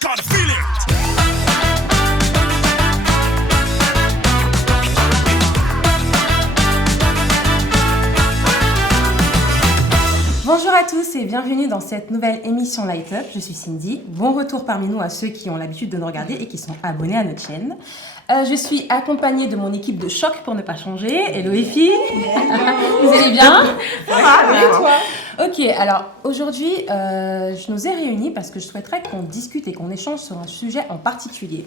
Gotta feel it. Bonjour à tous et bienvenue dans cette nouvelle émission Light Up. Je suis Cindy. Bon retour parmi nous à ceux qui ont l'habitude de nous regarder et qui sont abonnés à notre chaîne. Je suis accompagnée de mon équipe de choc pour ne pas changer. Hello les filles. Vous allez bien? Ça va, et toi? Ok, alors aujourd'hui, je nous ai réunis parce que je souhaiterais qu'on discute et qu'on échange sur un sujet en particulier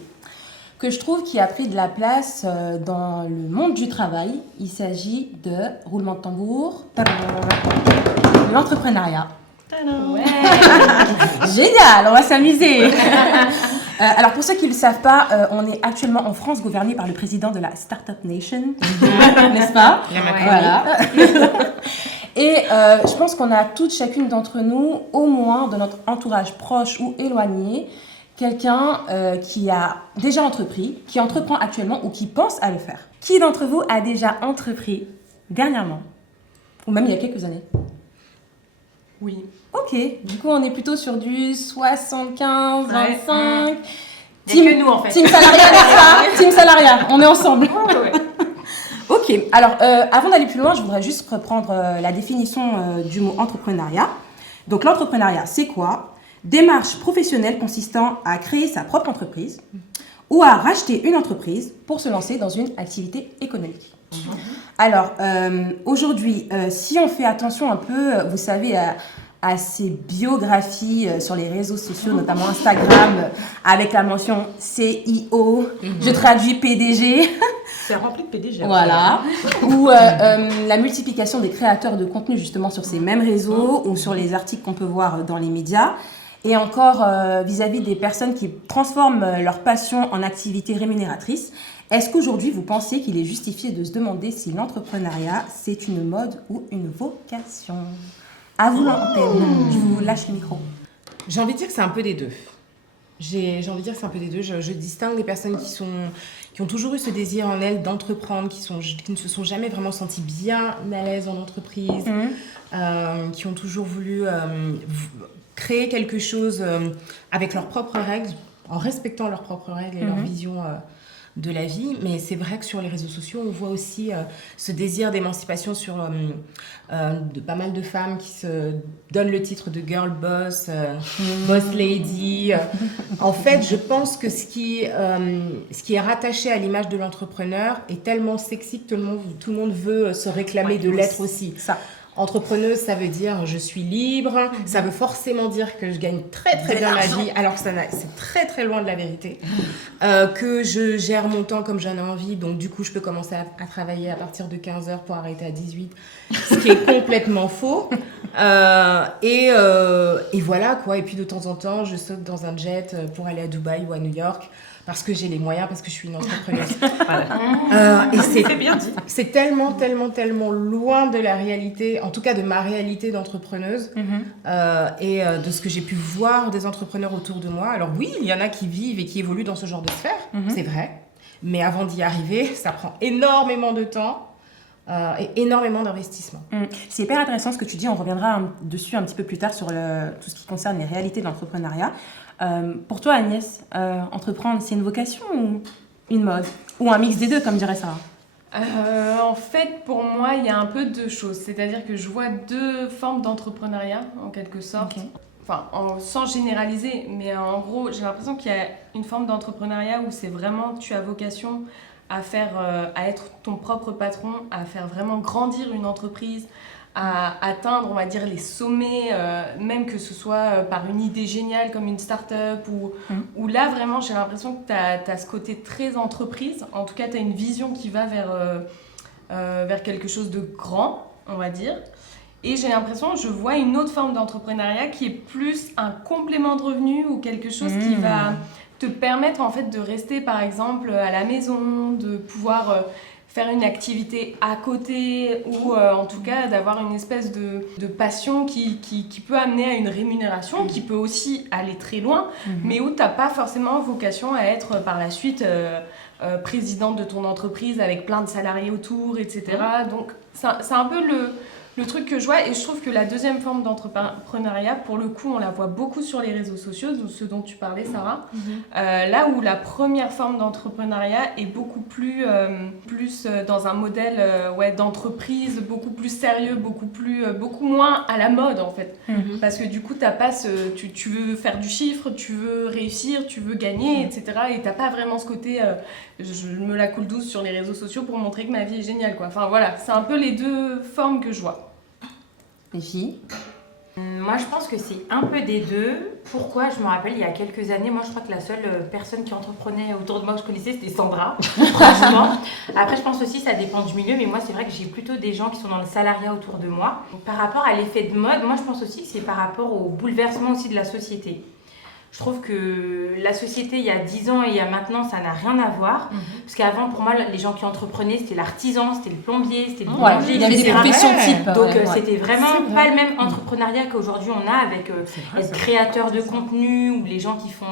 que je trouve qui a pris de la place dans le monde du travail. Il s'agit de, roulement de tambour, l'entrepreneuriat. Ouais. Génial, on va s'amuser. Alors pour ceux qui ne le savent pas, on est actuellement en France gouvernée par le président de la Startup Nation, n'est-ce pas? Voilà. Et je pense qu'on a toutes chacune d'entre nous, au moins de notre entourage proche ou éloigné, quelqu'un qui a déjà entrepris, qui entreprend actuellement ou qui pense à le faire. Qui d'entre vous a déjà entrepris dernièrement? Ou même il y a quelques années? Oui. Ok, du coup on est plutôt sur du 75, 25. Team, que nous en fait. Team salariat, n'est-ce pas? Team salariat, on est ensemble. Ouais. Ok, alors avant d'aller plus loin, je voudrais juste reprendre la définition du mot entrepreneuriat. Donc l'entrepreneuriat, c'est quoi? Démarche professionnelle consistant à créer sa propre entreprise ou à racheter une entreprise pour se lancer dans une activité économique. Alors, aujourd'hui, si on fait attention un peu, vous savez, à ces biographies sur les réseaux sociaux, notamment Instagram, avec la mention CIO, je traduis PDG. C'est rempli de PDG. Voilà. Ou la multiplication des créateurs de contenu justement sur ces mêmes réseaux ou sur les articles qu'on peut voir dans les médias. Et encore vis-à-vis des personnes qui transforment leur passion en activité rémunératrice. Est-ce qu'aujourd'hui, vous pensez qu'il est justifié de se demander si l'entrepreneuriat, c'est une mode ou une vocation? À vous l'antenne, je vous lâche le micro. J'ai envie de dire que c'est un peu des deux. J'ai envie de dire que c'est un peu des deux. Je distingue les personnes qui ont toujours eu ce désir en elles d'entreprendre, qui ne se sont jamais vraiment senties bien à l'aise en entreprise, qui ont toujours voulu créer quelque chose avec leurs propres règles, en respectant leurs propres règles et leur vision de la vie. Mais c'est vrai que sur les réseaux sociaux, on voit aussi ce désir d'émancipation de pas mal de femmes qui se donnent le titre de girl boss, boss lady. En fait, je pense que ce qui est rattaché à l'image de l'entrepreneur est tellement sexy que tout le monde veut se réclamer de l'être aussi. Ça. Entrepreneuse, ça veut dire je suis libre, ça veut forcément dire que je gagne très très bien ma vie, alors que c'est très très loin de la vérité. Que je gère mon temps comme j'en ai envie, donc du coup je peux commencer à travailler à partir de 15h pour arrêter à 18h, ce qui est complètement faux. Et voilà quoi, et puis de temps en temps je saute dans un jet pour aller à Dubaï ou à New York, parce que j'ai les moyens, parce que je suis une entrepreneuse. Voilà. Et c'est bien dit. C'est tellement, tellement, tellement loin de la réalité, en tout cas de ma réalité d'entrepreneuse, et de ce que j'ai pu voir des entrepreneurs autour de moi. Alors oui, il y en a qui vivent et qui évoluent dans ce genre de sphère, c'est vrai. Mais avant d'y arriver, ça prend énormément de temps et énormément d'investissement. C'est hyper intéressant ce que tu dis, on reviendra dessus un petit peu plus tard sur tout ce qui concerne les réalités de l'entrepreneuriat. Pour toi Agnès, entreprendre c'est une vocation ou une mode? Ou un mix des deux comme dirait Sarah? En fait, pour moi, il y a un peu deux choses. C'est-à-dire que je vois deux formes d'entrepreneuriat, en quelque sorte. Okay. Enfin, sans généraliser, mais en gros, j'ai l'impression qu'il y a une forme d'entrepreneuriat où c'est vraiment, tu as vocation à être ton propre patron, à faire vraiment grandir une entreprise, à atteindre, on va dire, les sommets, même que ce soit par une idée géniale comme une start-up, où là, vraiment, j'ai l'impression que tu as ce côté très entreprise. En tout cas, tu as une vision qui va vers quelque chose de grand, on va dire. Et j'ai l'impression, je vois une autre forme d'entrepreneuriat qui est plus un complément de revenu ou quelque chose qui va te permettre, en fait, de rester, par exemple, à la maison, de pouvoir faire une activité à côté ou en tout cas d'avoir une espèce de passion qui peut amener à une rémunération, qui peut aussi aller très loin, mais où tu n'as pas forcément vocation à être par la suite présidente de ton entreprise avec plein de salariés autour, etc. Donc c'est un peu le truc que je vois, et je trouve que la deuxième forme d'entrepreneuriat, pour le coup, on la voit beaucoup sur les réseaux sociaux, ce dont tu parlais, Sarah. Là où la première forme d'entrepreneuriat est beaucoup plus dans un modèle d'entreprise, beaucoup plus sérieux, beaucoup moins à la mode en fait. Parce que du coup, t'as pas tu veux faire du chiffre, tu veux réussir, tu veux gagner, etc. Et t'as pas vraiment ce côté je me la coule douce sur les réseaux sociaux pour montrer que ma vie est géniale, quoi. Enfin voilà, c'est un peu les deux formes que je vois. J. Moi, je pense que c'est un peu des deux. Pourquoi? Je me rappelle, il y a quelques années, moi, je crois que la seule personne qui entreprenait autour de moi que je connaissais, c'était Sandra, franchement. Après, je pense aussi que ça dépend du milieu, mais moi, c'est vrai que j'ai plutôt des gens qui sont dans le salariat autour de moi. Donc, par rapport à l'effet de mode, moi, je pense aussi que c'est par rapport au bouleversement aussi de la société. Je trouve que la société, il y a 10 ans et il y a maintenant, ça n'a rien à voir. Parce qu'avant, pour moi, les gens qui entreprenaient, c'était l'artisan, c'était le plombier, c'était le boulanger, il y avait des professions types. donc c'était vraiment pas le même entrepreneuriat qu'aujourd'hui on a avec être créateur de contenu ou les gens qui font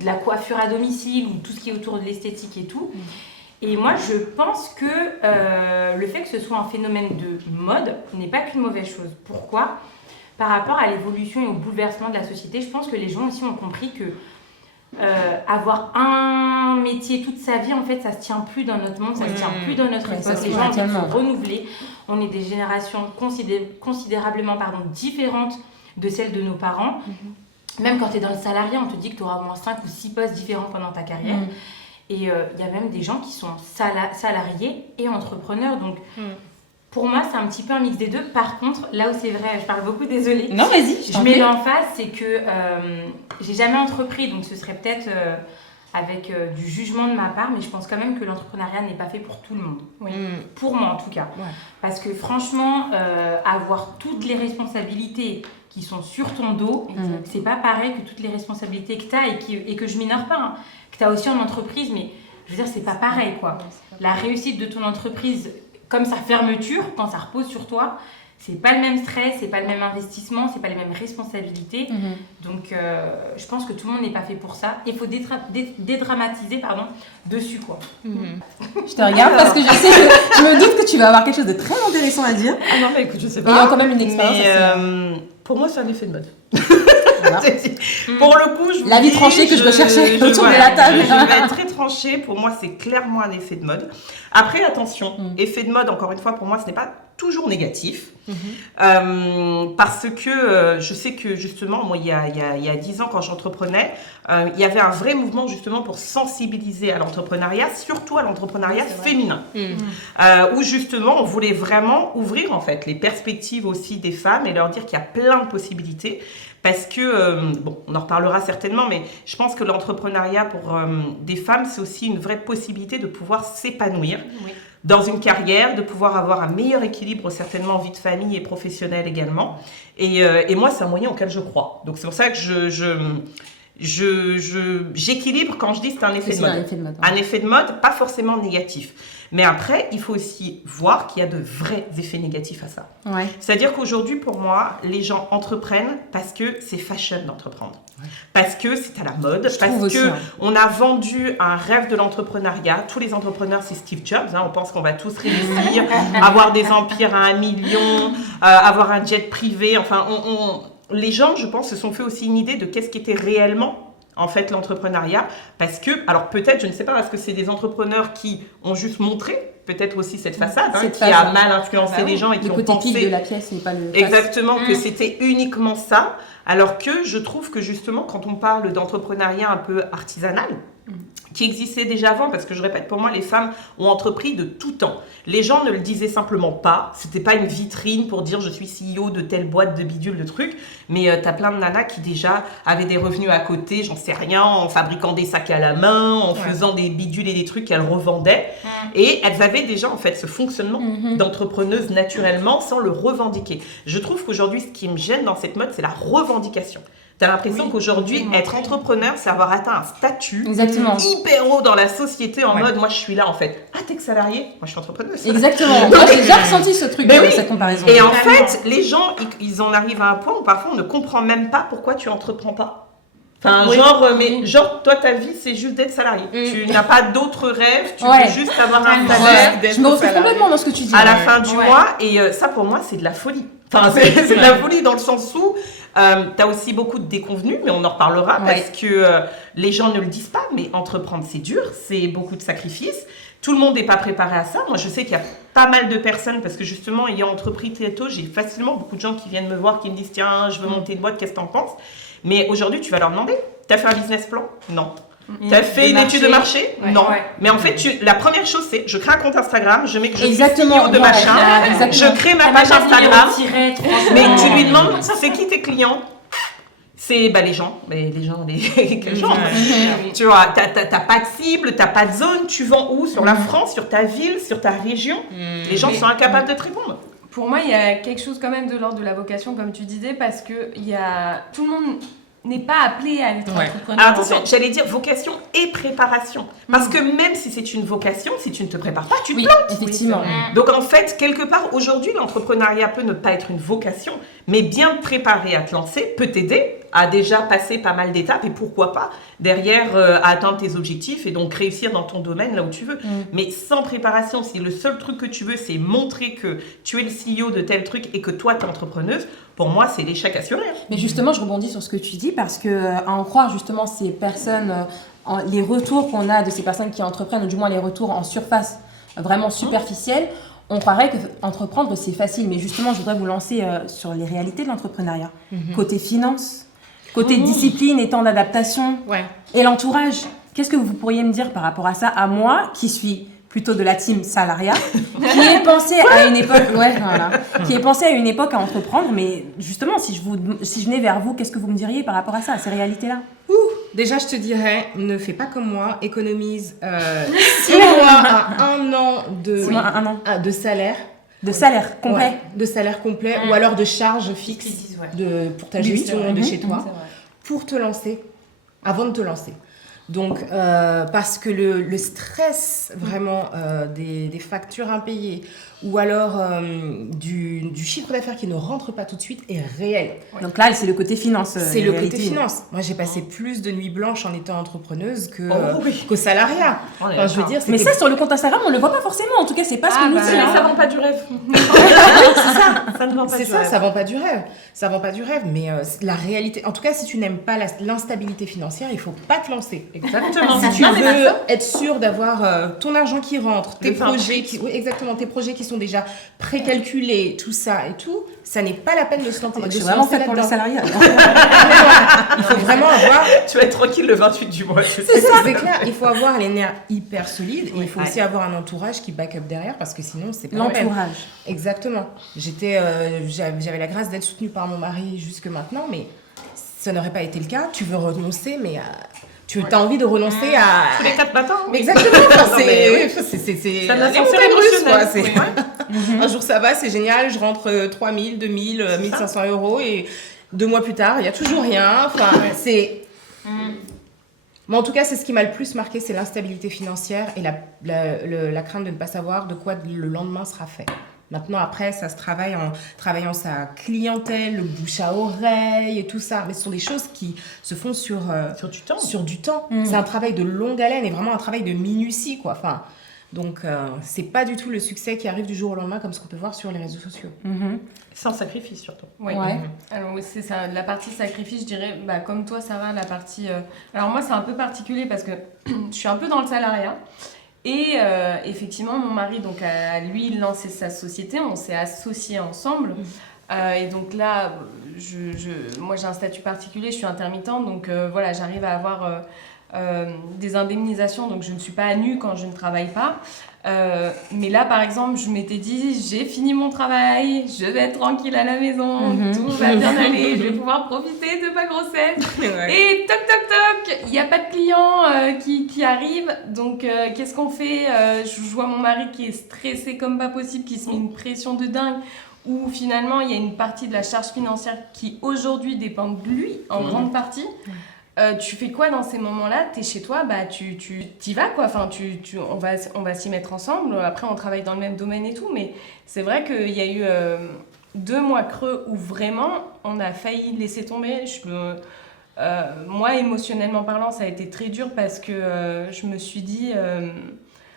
de la coiffure à domicile ou tout ce qui est autour de l'esthétique et tout. Et moi je pense que le fait que ce soit un phénomène de mode n'est pas qu'une mauvaise chose. Pourquoi? Par rapport à l'évolution et au bouleversement de la société, je pense que les gens aussi ont compris que avoir un métier toute sa vie, en fait, ça se tient plus dans notre monde, ça se tient plus dans notre époque. Les gens ont envie de se renouveler. On est des générations considérablement différentes de celles de nos parents. Même quand tu es dans le salariat, on te dit que tu auras au moins 5 ou 6 postes différents pendant ta carrière. Et il y a même des gens qui sont salariés et entrepreneurs. Donc, pour moi, c'est un petit peu un mix des deux. Par contre, là où c'est vrai, je parle beaucoup, désolée. Non, vas-y. Je mets l'emphase, c'est que j'ai jamais entrepris, donc ce serait peut-être avec du jugement de ma part, mais je pense quand même que l'entrepreneuriat n'est pas fait pour tout le monde. Pour moi, en tout cas. Parce que franchement, avoir toutes les responsabilités qui sont sur ton dos, c'est pas pareil que toutes les responsabilités que tu as et que je minore pas, hein, que tu as aussi en entreprise, mais je veux dire, c'est pas pareil, quoi. La réussite de ton entreprise, comme sa fermeture, quand ça repose sur toi, c'est pas le même stress, c'est pas le même investissement, c'est pas les mêmes responsabilités. Donc, je pense que tout le monde n'est pas fait pour ça. Il faut dédramatiser dessus, quoi. Je te regarde parce que je sais que je me doute que tu vas avoir quelque chose de très intéressant à dire. Ah non, mais écoute, je sais Et pas. il y a quand même une expérience. Mais pour moi, c'est un effet de mode. Voilà. Pour le coup, je vous La vie dis, tranchée que je recherchais autour de la table. Je vais être très tranchée. Pour moi, c'est clairement un effet de mode. Après, attention, effet de mode, encore une fois, pour moi, ce n'est pas toujours négatif. Parce que je sais que justement, moi, il y a 10 ans, quand j'entreprenais, il y avait un vrai mouvement justement pour sensibiliser à l'entrepreneuriat, surtout à l'entrepreneuriat féminin. Où justement, on voulait vraiment ouvrir en fait les perspectives aussi des femmes et leur dire qu'il y a plein de possibilités. Parce que, on en reparlera certainement, mais je pense que l'entrepreneuriat pour des femmes, c'est aussi une vraie possibilité de pouvoir s'épanouir dans une carrière, de pouvoir avoir un meilleur équilibre certainement en vie de famille et professionnelle également. Et moi, c'est un moyen auquel je crois. Donc c'est pour ça que j'équilibre quand je dis que c'est un effet de mode. Un effet de mode, pas forcément négatif. Mais après, il faut aussi voir qu'il y a de vrais effets négatifs à ça. C'est-à-dire qu'aujourd'hui, pour moi, les gens entreprennent parce que c'est fashion d'entreprendre. Parce que c'est à la mode, parce qu'on a vendu un rêve de l'entrepreneuriat. Tous les entrepreneurs, c'est Steve Jobs. On pense qu'on va tous réussir, avoir des empires à 1 million, avoir un jet privé. Enfin, les gens, je pense, se sont fait aussi une idée de qu'est-ce qui était réellement en fait l'entrepreneuriat, parce que, alors peut-être, je ne sais pas, est-ce que c'est des entrepreneurs qui ont juste montré peut-être aussi cette façade qui a mal influencé les gens et qui ont pensé le côté de la pièce n'est pas le exactement que c'était uniquement ça, alors que je trouve que justement quand on parle d'entrepreneuriat un peu artisanal, qui existait déjà avant, parce que je répète, pour moi, les femmes ont entrepris de tout temps. Les gens ne le disaient simplement pas, c'était pas une vitrine pour dire je suis CEO de telle boîte de bidule de trucs, mais t'as plein de nanas qui déjà avaient des revenus à côté, j'en sais rien, en fabriquant des sacs à la main, en faisant des bidules et des trucs qu'elles revendaient, et elles avaient déjà en fait ce fonctionnement d'entrepreneuse naturellement sans le revendiquer. Je trouve qu'aujourd'hui, ce qui me gêne dans cette mode, c'est la revendication. T'as l'impression qu'aujourd'hui, être entrepreneur, c'est avoir atteint un statut hyper haut dans la société en mode, moi je suis là en fait. Ah, t'es que salarié? Moi je suis entrepreneuse. Exactement. Moi j'ai déjà ressenti ce truc, cette comparaison. Et en fait, les gens, ils en arrivent à un point où parfois on ne comprend même pas pourquoi tu entreprends pas. Enfin, Oui. genre, toi, ta vie, c'est juste d'être salarié. Tu n'as pas d'autres rêves, tu Ouais. veux juste avoir un Ouais. salaire Je me retrouve complètement dans ce que tu dis. à la fin du Ouais. mois. Et ça, pour moi, c'est de la folie. Enfin, c'est de la folie dans le sens où t'as aussi beaucoup de déconvenus, mais on en reparlera parce que les gens ne le disent pas, mais entreprendre, c'est dur, c'est beaucoup de sacrifices. Tout le monde n'est pas préparé à ça. Moi, je sais qu'il y a pas mal de personnes, parce que justement, ayant entrepris très tôt, j'ai facilement beaucoup de gens qui viennent me voir, qui me disent « Tiens, je veux monter une boîte, qu'est-ce que t'en penses ?» Mais aujourd'hui, tu vas leur demander « T'as fait un business plan ?» Non. T'as fait une étude de marché? Ouais. Non. Ouais. Mais en fait, la première chose, c'est je crée un compte Instagram, je mets que je suis Exactement, CEO de ouais. machin, Ah, exactement. je crée ma page Instagram, mais tu lui demandes. demandes c'est qui tes clients? C'est les gens. Mais les gens, quels gens? Tu vois, t'as pas de cible, t'as pas de zone, tu vends où? Sur la France, sur ta ville, sur ta région? Les gens Mais- sont incapables de te répondre. Pour moi, il y a quelque chose quand même de l'ordre de la vocation, comme tu disais, parce que tout le monde n'est pas appelé à être Ouais. entrepreneur. Alors en attention, fait. j'allais dire vocation et préparation. Parce que même si c'est une vocation, si tu ne te prépares pas, tu te Oui, plantes. effectivement. Donc en fait, quelque part, aujourd'hui, l'entrepreneuriat peut ne pas être une vocation, mais bien te préparer à te lancer peut t'aider à déjà passer pas mal d'étapes et pourquoi pas derrière à atteindre tes objectifs et donc réussir dans ton domaine là où tu veux. Mais sans préparation, si le seul truc que tu veux, c'est montrer que tu es le CEO de tel truc et que toi, tu es entrepreneuse, pour moi, c'est l'échec assuré. Mais justement, je rebondis sur ce que tu dis parce que à en croire justement ces personnes, les retours qu'on a de ces personnes qui entreprennent, ou du moins les retours en surface vraiment superficiels, on croirait que entreprendre c'est facile. Mais justement, je voudrais vous lancer sur les réalités de l'entrepreneuriat. Côté finance, côté discipline et temps d'adaptation, Ouais. et l'entourage. Qu'est-ce que vous pourriez me dire par rapport à ça, à moi qui suis plutôt de la team salariat, qui est pensé à une époque, qui est pensé à une époque à entreprendre, mais justement, si je venais vers vous, qu'est-ce que vous me diriez par rapport à ça, à ces réalités-là? Déjà, je te dirais, ne fais pas comme moi, économise 6 mois à 1 an C'est moi, un an de salaire. de salaire complet. Ouais, de salaire complet ou alors de charges fixes pour ta gestion c'est vrai. de chez toi, C'est vrai. pour te lancer, avant de te lancer. Donc, parce que le stress vraiment des factures impayées ou alors du chiffre d'affaires qui ne rentre pas tout de suite est réel. Donc là, c'est le côté finance. C'est les le côté réalités. finance. Moi, j'ai passé plus de nuits blanches en étant entrepreneuse oui. qu'au salariat. On est Enfin, je veux d'accord. dire, Mais c'était ça, sur le compte Instagram, on le voit pas forcément. En tout cas, c'est pas ce qu'on nous dit. Mais hein. ça vend pas du rêve. Ça ne vend pas C'est du ça, rêve. ça vend pas du rêve. Ça vend pas du rêve, mais la réalité. En tout cas, si tu n'aimes pas l'instabilité financière, il faut pas te lancer. Exactement. Si tu Non, mais veux être sûr d'avoir ton argent qui rentre, tes Le fin projets oui, exactement, tes projets qui sont déjà précalculés, tout ça et tout, ça n'est pas la peine de se lancer. Je de suis se vraiment lancer faite pour le là-dedans. salariat. Il faut vraiment avoir. tu vas être tranquille le 28 du mois. C'est clair, il faut avoir les nerfs hyper solides et il faut aussi avoir un entourage qui back up derrière parce que sinon c'est pas la peine. L'entourage. Exactement. J'avais la grâce d'être soutenue par mon mari jusque maintenant, mais ça n'aurait pas été le cas. Tu veux renoncer, mais tu as envie de renoncer à. Tous les 4 matins. oui. Exactement. Enfin, Non, mais oui. c'est Ça de les l'ascenseur montagnes russes, émotionnel. quoi. Un jour ça va, c'est génial. Je rentre 3000, 2000, 1500 euros et 2 mois plus tard, il y a toujours rien. Enfin, c'est. Mais en tout cas, c'est ce qui m'a le plus marqué, c'est l'instabilité financière et la crainte de ne pas savoir de quoi le lendemain sera fait. Maintenant, après, ça se travaille en travaillant sa clientèle, le bouche à oreille et tout ça. Mais ce sont des choses qui se font sur du temps. Sur du temps. C'est un travail de longue haleine et vraiment un travail de minutie, quoi. Enfin, donc, c'est pas du tout le succès qui arrive du jour au lendemain comme ce qu'on peut voir sur les réseaux sociaux. Sans sacrifice surtout. Oui. Ouais. Alors oui, c'est ça, la partie sacrifice, je dirais, comme toi Sarah, la partie... Alors moi c'est un peu particulier parce que je suis un peu dans le salariat et effectivement mon mari, donc a lui lancé sa société, on s'est associés ensemble et donc là, moi j'ai un statut particulier, je suis intermittente, donc voilà, j'arrive à avoir... des indemnisations, donc je ne suis pas à nu quand je ne travaille pas. Mais là, par exemple, je m'étais dit, j'ai fini mon travail, je vais être tranquille à la maison, tout va bien aller, je vais pouvoir profiter de ma grossesse. Et toc, toc, toc, il n'y a pas de clients qui arrivent, donc qu'est-ce qu'on fait? Je vois mon mari qui est stressé comme pas possible, qui se met une pression de dingue, où finalement, il y a une partie de la charge financière qui aujourd'hui dépend de lui, en grande partie. Tu fais quoi dans ces moments-là? T'es chez toi, tu t'y vas quoi. Enfin, on va s'y mettre ensemble. Après, on travaille dans le même domaine et tout, mais c'est vrai qu'il y a eu 2 mois creux où vraiment on a failli laisser tomber. moi, émotionnellement parlant, ça a été très dur parce que je me suis dit...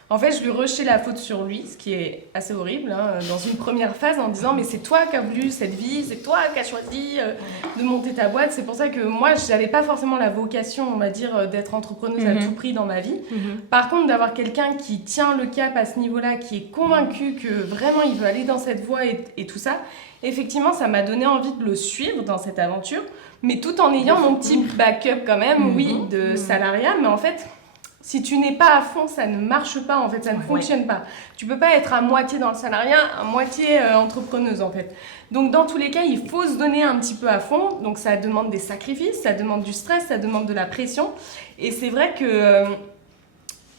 en fait, je lui rejetais la faute sur lui, ce qui est assez horrible, hein, dans une première phase, en disant « mais c'est toi qui as voulu cette vie, c'est toi qui as choisi de monter ta boîte ». C'est pour ça que moi, je n'avais pas forcément la vocation, on va dire, d'être entrepreneuse à tout prix dans ma vie. Par contre, d'avoir quelqu'un qui tient le cap à ce niveau-là, qui est convaincu que vraiment il veut aller dans cette voie et tout ça, effectivement, ça m'a donné envie de le suivre dans cette aventure, mais tout en ayant mon petit backup quand même, oui, de salariat, mais en fait... Si tu n'es pas à fond, ça ne marche pas, en fait, ça ne fonctionne pas. Tu peux pas être à moitié dans le salariat, à moitié entrepreneuse, en fait. Donc, dans tous les cas, il faut se donner un petit peu à fond. Donc, ça demande des sacrifices, ça demande du stress, ça demande de la pression. Et c'est vrai que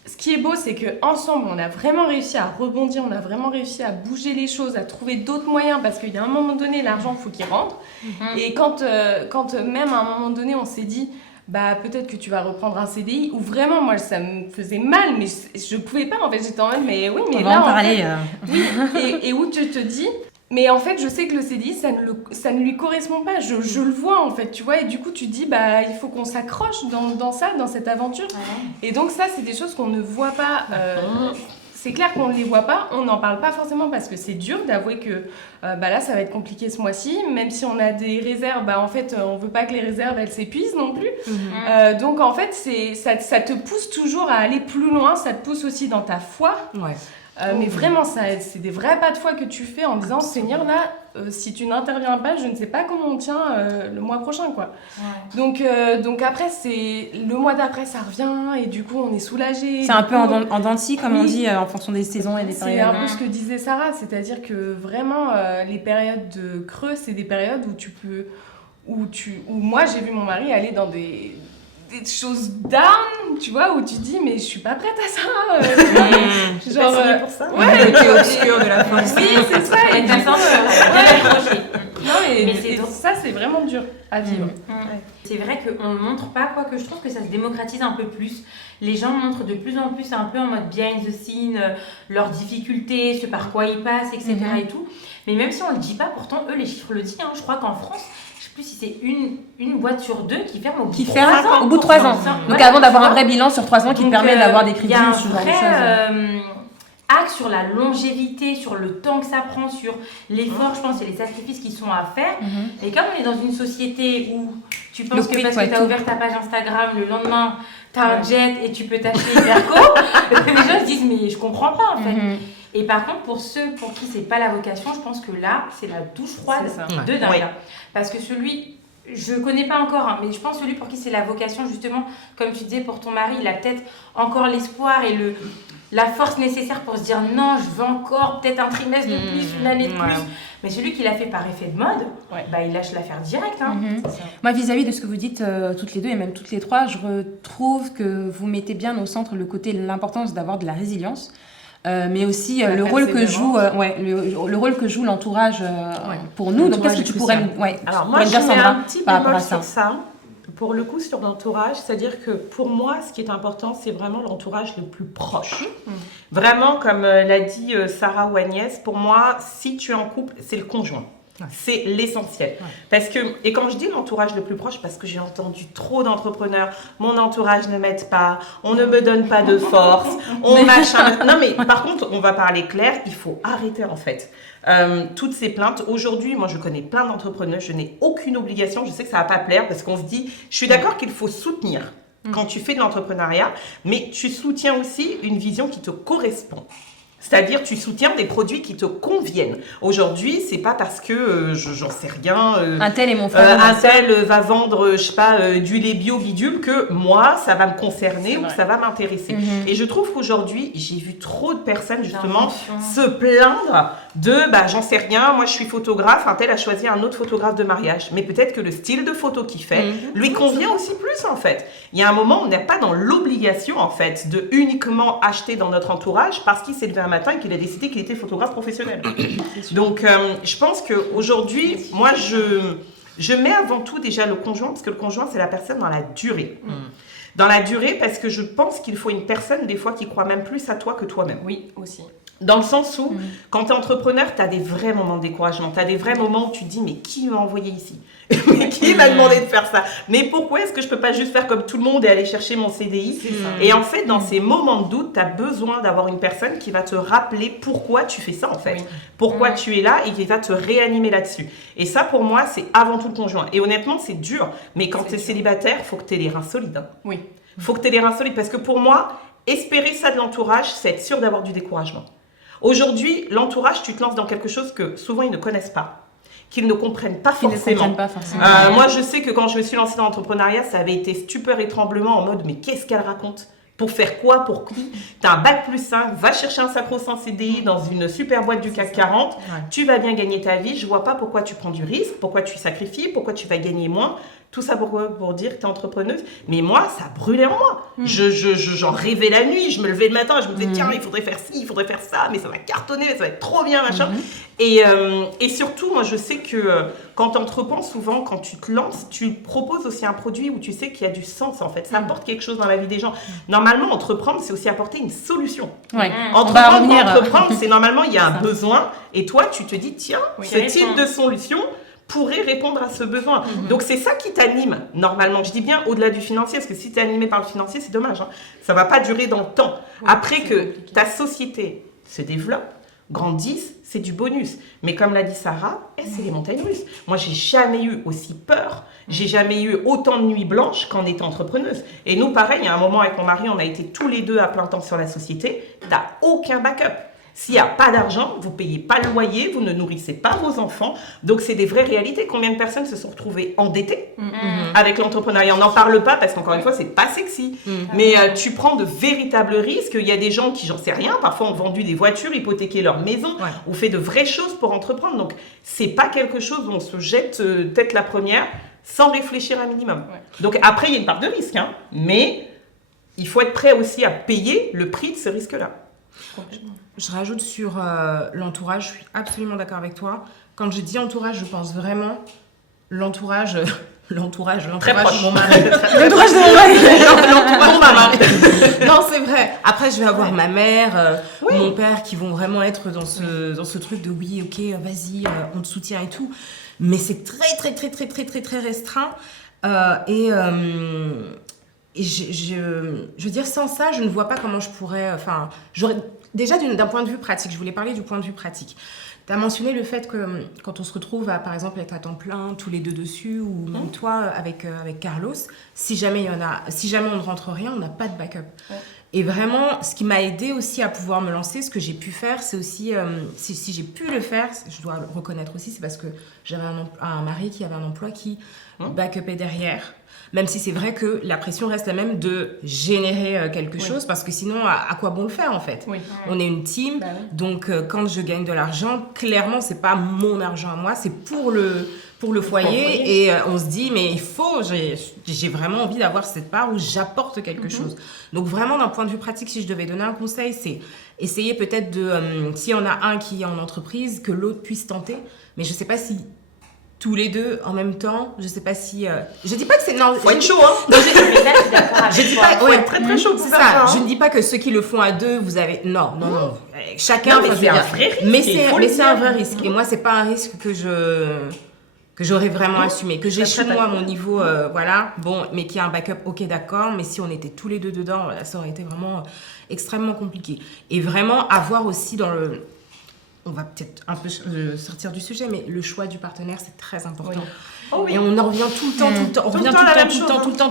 ce qui est beau, c'est qu'ensemble, on a vraiment réussi à rebondir, on a vraiment réussi à bouger les choses, à trouver d'autres moyens, parce qu'il y a un moment donné, l'argent, il faut qu'il rentre. Et quand même, à un moment donné, on s'est dit... bah peut-être que tu vas reprendre un CDI, ou vraiment moi ça me faisait mal, mais je pouvais pas en fait, j'étais en mode mais oui mais on là va en parler, oui, et où tu te dis mais en fait je sais que le CDI ça ne lui correspond pas, je le vois en fait tu vois, et du coup tu te dis bah il faut qu'on s'accroche dans cette aventure, et donc ça c'est des choses qu'on ne voit pas. C'est clair qu'on ne les voit pas, on n'en parle pas forcément parce que c'est dur d'avouer que bah là ça va être compliqué ce mois-ci, même si on a des réserves, bah en fait on veut pas que les réserves elles s'épuisent non plus. Donc en fait ça te pousse toujours à aller plus loin, ça te pousse aussi dans ta foi. Mais vraiment c'est des vrais pas de foi que tu fais en disant Seigneur là si tu n'interviens pas je ne sais pas comment on tient le mois prochain quoi. Donc après c'est le mois d'après ça revient et du coup on est soulagé. C'est un peu en dents de scie comme on dit en fonction des saisons et des périodes. C'est un peu ce que disait Sarah, c'est-à-dire que vraiment les périodes de creux c'est des périodes où moi j'ai vu mon mari aller dans des choses down, tu vois, où tu dis mais je suis pas prête à ça. Genre pour ça. Ouais, le côté obscur de la fin. Oui, c'est ça. Et ta force, bien accrochée. Non, mais ça c'est vraiment dur à vivre. C'est vrai qu'on ne montre pas, quoique je trouve que ça se démocratise un peu plus. Les gens montrent de plus en plus un peu en mode behind the scene, leurs difficultés, ce par quoi ils passent, etc. et tout. Mais même si on le dit pas, pourtant eux les chiffres le disent. Je crois qu'en France, plus si c'est une boîte sur deux qui ferme au bout de 3 ans. Donc avant d'avoir un vrai bilan sur 3 ans qui te permet d'avoir des crédits, ce genre de choses. Il y a axe sur la longévité, sur le temps que ça prend, sur l'effort, je pense, et les sacrifices qui sont à faire. Et comme on est dans une société où tu penses que parce que tu as ouvert ta page Instagram, le lendemain, tu as un jet et tu peux t'acheter Verco, les gens se disent mais je comprends pas en fait. Et par contre, pour ceux pour qui c'est pas la vocation, je pense que là, c'est la douche froide de dingue. Parce que celui, je connais pas encore, mais je pense celui pour qui c'est la vocation, justement, comme tu disais, pour ton mari, il a peut-être encore l'espoir et la force nécessaire pour se dire non, je veux encore peut-être un trimestre de plus, une année de plus. Mais celui qui l'a fait par effet de mode, bah, il lâche l'affaire direct. Moi, vis-à-vis de ce que vous dites toutes les deux et même toutes les trois, je retrouve que vous mettez bien au centre l'importance d'avoir de la résilience. Mais aussi le rôle que joue le rôle que joue l'entourage pour nous. Donc qu'est-ce que tu pourrais alors moi je mets un petit bémol sur ça pour le coup sur l'entourage, c'est-à-dire que pour moi ce qui est important c'est vraiment l'entourage le plus proche. Vraiment comme l'a dit Sarah ou Agnès, pour moi si tu es en couple c'est le conjoint. C'est l'essentiel. Parce que, et quand je dis l'entourage le plus proche, parce que j'ai entendu trop d'entrepreneurs, mon entourage ne m'aide pas, on ne me donne pas de force, on machin. Non mais par contre, on va parler clair, il faut arrêter en fait. Toutes ces plaintes. Aujourd'hui, moi je connais plein d'entrepreneurs, je n'ai aucune obligation, je sais que ça va pas plaire parce qu'on se dit, je suis d'accord qu'il faut soutenir quand tu fais de l'entrepreneuriat, mais tu soutiens aussi une vision qui te correspond. C'est-à-dire, tu soutiens des produits qui te conviennent. Aujourd'hui, c'est pas parce que, j'en sais rien, un tel est mon frère. Un tel va vendre, je sais pas, du lait bio bidule, que moi, ça va me concerner ou que ça va m'intéresser. Et je trouve qu'aujourd'hui, j'ai vu trop de personnes, justement, se plaindre de, bah, j'en sais rien, moi, je suis photographe, un tel a choisi un autre photographe de mariage. Mais peut-être que le style de photo qu'il fait lui convient aussi plus, en fait. Il y a un moment, on n'est pas dans l'obligation, en fait, de uniquement acheter dans notre entourage parce qu'il s'est levé un matin et qu'il a décidé qu'il était photographe professionnel. Donc, je pense qu'aujourd'hui, moi, je mets avant tout déjà le conjoint, parce que le conjoint, c'est la personne dans la durée. Dans la durée, parce que je pense qu'il faut une personne, des fois, qui croit même plus à toi que toi-même. Oui, aussi. Dans le sens où, quand tu es entrepreneur, tu as des vrais moments de découragement. Tu as des vrais moments où tu te dis, mais qui m'a envoyé ici ? Mais qui m'a demandé de faire ça? Mais pourquoi est-ce que je peux pas juste faire comme tout le monde et aller chercher mon CDI? Et en fait, dans ces moments de doute, tu as besoin d'avoir une personne qui va te rappeler pourquoi tu fais ça en fait. Pourquoi tu es là et qui va te réanimer là-dessus. Et ça, pour moi, c'est avant tout le conjoint. Et honnêtement, c'est dur. Mais quand tu es célibataire, faut que tu aies les reins solides. Hein. Oui. Faut que tu aies les reins solides. Parce que pour moi, espérer ça de l'entourage, c'est être sûr d'avoir du découragement. Aujourd'hui, l'entourage, tu te lances dans quelque chose que souvent ils ne connaissent pas, qu'ils ne comprennent pas forcément. Moi, je sais que quand je me suis lancée dans l'entrepreneuriat, ça avait été stupeur et tremblement en mode mais qu'est-ce qu'elle raconte? Pour faire quoi? Pour qui? T'as un bac+5, va chercher un sacro-saint CDI dans une super boîte du CAC 40, tu vas bien gagner ta vie, je vois pas pourquoi tu prends du risque, pourquoi tu sacrifies, pourquoi tu vas gagner moins. Tout ça pour dire que tu es entrepreneuse. Mais moi, ça brûlait en moi. J'en rêvais la nuit. Je me levais le matin. Je me disais, tiens, il faudrait faire ci, il faudrait faire ça. Mais ça va cartonner, ça va être trop bien, machin. Et surtout, moi, je sais que quand tu entreprends, souvent, quand tu te lances, tu proposes aussi un produit où tu sais qu'il y a du sens, en fait. Ça apporte quelque chose dans la vie des gens. Normalement, entreprendre, c'est aussi apporter une solution. Entreprendre, c'est normalement, il y a un besoin. Et toi, tu te dis, tiens, ce type de solution pourrait répondre à ce besoin. Donc, c'est ça qui t'anime, normalement. Je dis bien au-delà du financier, parce que si tu es animé par le financier, c'est dommage. Hein. Ça ne va pas durer dans le temps. Après que ta société se développe, grandisse, c'est du bonus. Mais comme l'a dit Sarah, c'est les montagnes russes. Moi, j'ai jamais eu aussi peur. J'ai jamais eu autant de nuits blanches qu'en étant entrepreneuse. Et nous, pareil, il y a un moment avec mon mari, on a été tous les deux à plein temps sur la société. Tu n'as aucun backup. S'il n'y a pas d'argent, vous ne payez pas le loyer, vous ne nourrissez pas vos enfants. Donc, c'est des vraies réalités. Combien de personnes se sont retrouvées endettées avec l'entrepreneuriat? On n'en parle pas parce qu'encore une fois, ce n'est pas sexy. Mais tu prends de véritables risques. Il y a des gens qui, j'en sais rien, parfois ont vendu des voitures, hypothéqué leur maison, ou fait de vraies choses pour entreprendre. Donc, ce n'est pas quelque chose où on se jette tête la première sans réfléchir un minimum. Donc, après, il y a une part de risque. Hein, mais il faut être prêt aussi à payer le prix de ce risque-là. Je rajoute sur l'entourage, je suis absolument d'accord avec toi. Quand je dis entourage, je pense vraiment l'entourage l'entourage de mon mari. L'entourage de mon mari. L'entourage de mon mari. Non, c'est vrai. Après, je vais avoir ma mère, mon père qui vont vraiment être dans ce truc de oui, ok, vas-y, on te soutient et tout. Mais c'est très restreint. Et je veux dire, sans ça, je ne vois pas comment je pourrais... Enfin, déjà, d'un point de vue pratique, je voulais parler du point de vue pratique. Tu as mentionné le fait que quand on se retrouve à, par exemple, être à temps plein, tous les deux dessus, ou même toi, avec Carlos, si jamais on ne rentre rien, on n'a pas de backup. Ouais. Et vraiment, ce qui m'a aidé aussi à pouvoir me lancer, ce que j'ai pu faire, c'est aussi... si j'ai pu le faire, je dois le reconnaître aussi, c'est parce que j'avais un mari qui avait un emploi qui backupait derrière. Même si c'est vrai que la pression reste la même de générer quelque chose, parce que sinon, à quoi bon le faire en fait? On est une team, donc quand je gagne de l'argent, clairement, c'est pas mon argent à moi, c'est pour le foyer. Et on se dit, mais j'ai vraiment envie d'avoir cette part où j'apporte quelque chose. Donc vraiment, d'un point de vue pratique, si je devais donner un conseil, c'est essayer peut-être de, s'il y en a un qui est en entreprise, que l'autre puisse tenter, mais je sais pas si tous les deux en même temps, je sais pas si je dis pas que c'est faut être chaud hein. Je dis pas faut être très chaud, c'est ça. Je ne dis pas que ceux qui le font à deux, vous avez non. Chacun mais c'est un vrai risque. Mais c'est un vrai risque et moi c'est pas un risque que j'aurais vraiment assumé, que j'ai chez moi à mon niveau mais qui a un backup, OK d'accord, mais si on était tous les deux dedans, ça aurait été vraiment extrêmement compliqué. Et vraiment avoir aussi dans le... On va peut-être un peu sortir du sujet, mais le choix du partenaire, c'est très important. Oui. Oh oui. Et on en revient tout le temps, On revient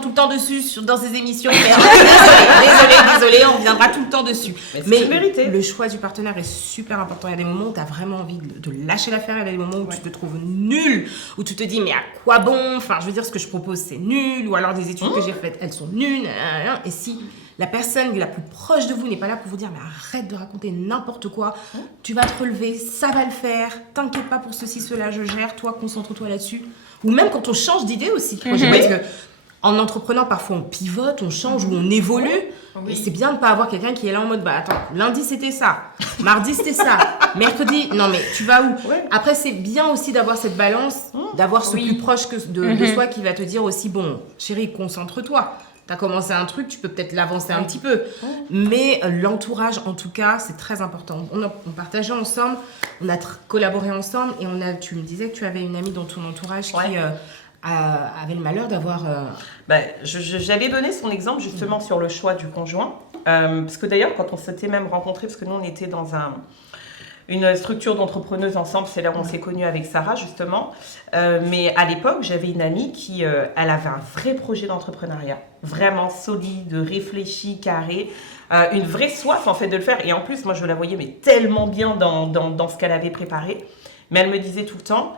tout le temps dessus dans ces émissions. Désolé, on reviendra tout le temps dessus. Mais le choix du partenaire est super important. Il y a des moments où tu as vraiment envie de lâcher l'affaire. Il y a des moments où tu te trouves nul, où tu te dis, mais à quoi bon? Enfin, je veux dire, ce que je propose, c'est nul. Ou alors des études que j'ai faites, elles sont nulles. Et si... la personne la plus proche de vous n'est pas là pour vous dire mais arrête de raconter n'importe quoi, tu vas te relever, ça va le faire, t'inquiète pas pour ceci, cela, je gère, toi concentre-toi là-dessus. Ou même quand on change d'idée aussi. Parce que en entreprenant, parfois on pivote, on change ou on évolue. Oui. Et c'est bien de ne pas avoir quelqu'un qui est là en mode attends, lundi c'était ça, mardi c'était ça, mercredi, non mais tu vas où? Après c'est bien aussi d'avoir cette balance, d'avoir ce plus proche de soi qui va te dire aussi bon, chérie, concentre-toi. T'as commencé un truc, tu peux peut-être l'avancer un petit peu. Mais l'entourage, en tout cas, c'est très important. On partageait ensemble, on a collaboré ensemble et tu me disais que tu avais une amie dans ton entourage qui avait le malheur d'avoir... J'allais donner son exemple justement sur le choix du conjoint. Parce que d'ailleurs, quand on s'était même rencontrés, parce que nous, on était dans une structure d'entrepreneuses ensemble, c'est là où on s'est connus avec Sarah, justement. Mais à l'époque, j'avais une amie qui, elle avait un vrai projet d'entrepreneuriat, vraiment solide, réfléchi, carré, une vraie soif, en fait, de le faire. Et en plus, moi, je la voyais mais tellement bien dans ce qu'elle avait préparé. Mais elle me disait tout le temps,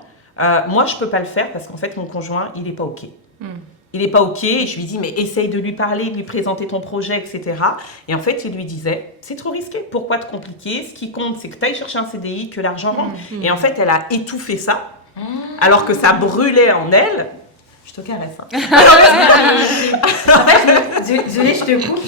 moi, je peux pas le faire parce qu'en fait, mon conjoint, il est pas OK. Il n'est pas OK, et je lui dis, mais essaye de lui parler, de lui présenter ton projet, etc. Et en fait, il lui disait, c'est trop risqué, pourquoi te compliquer? Ce qui compte, c'est que tu ailles chercher un CDI, que l'argent rentre. Et en fait, elle a étouffé ça, alors que ça brûlait en elle. Je te caresse. En fait, désolée, je te coupe,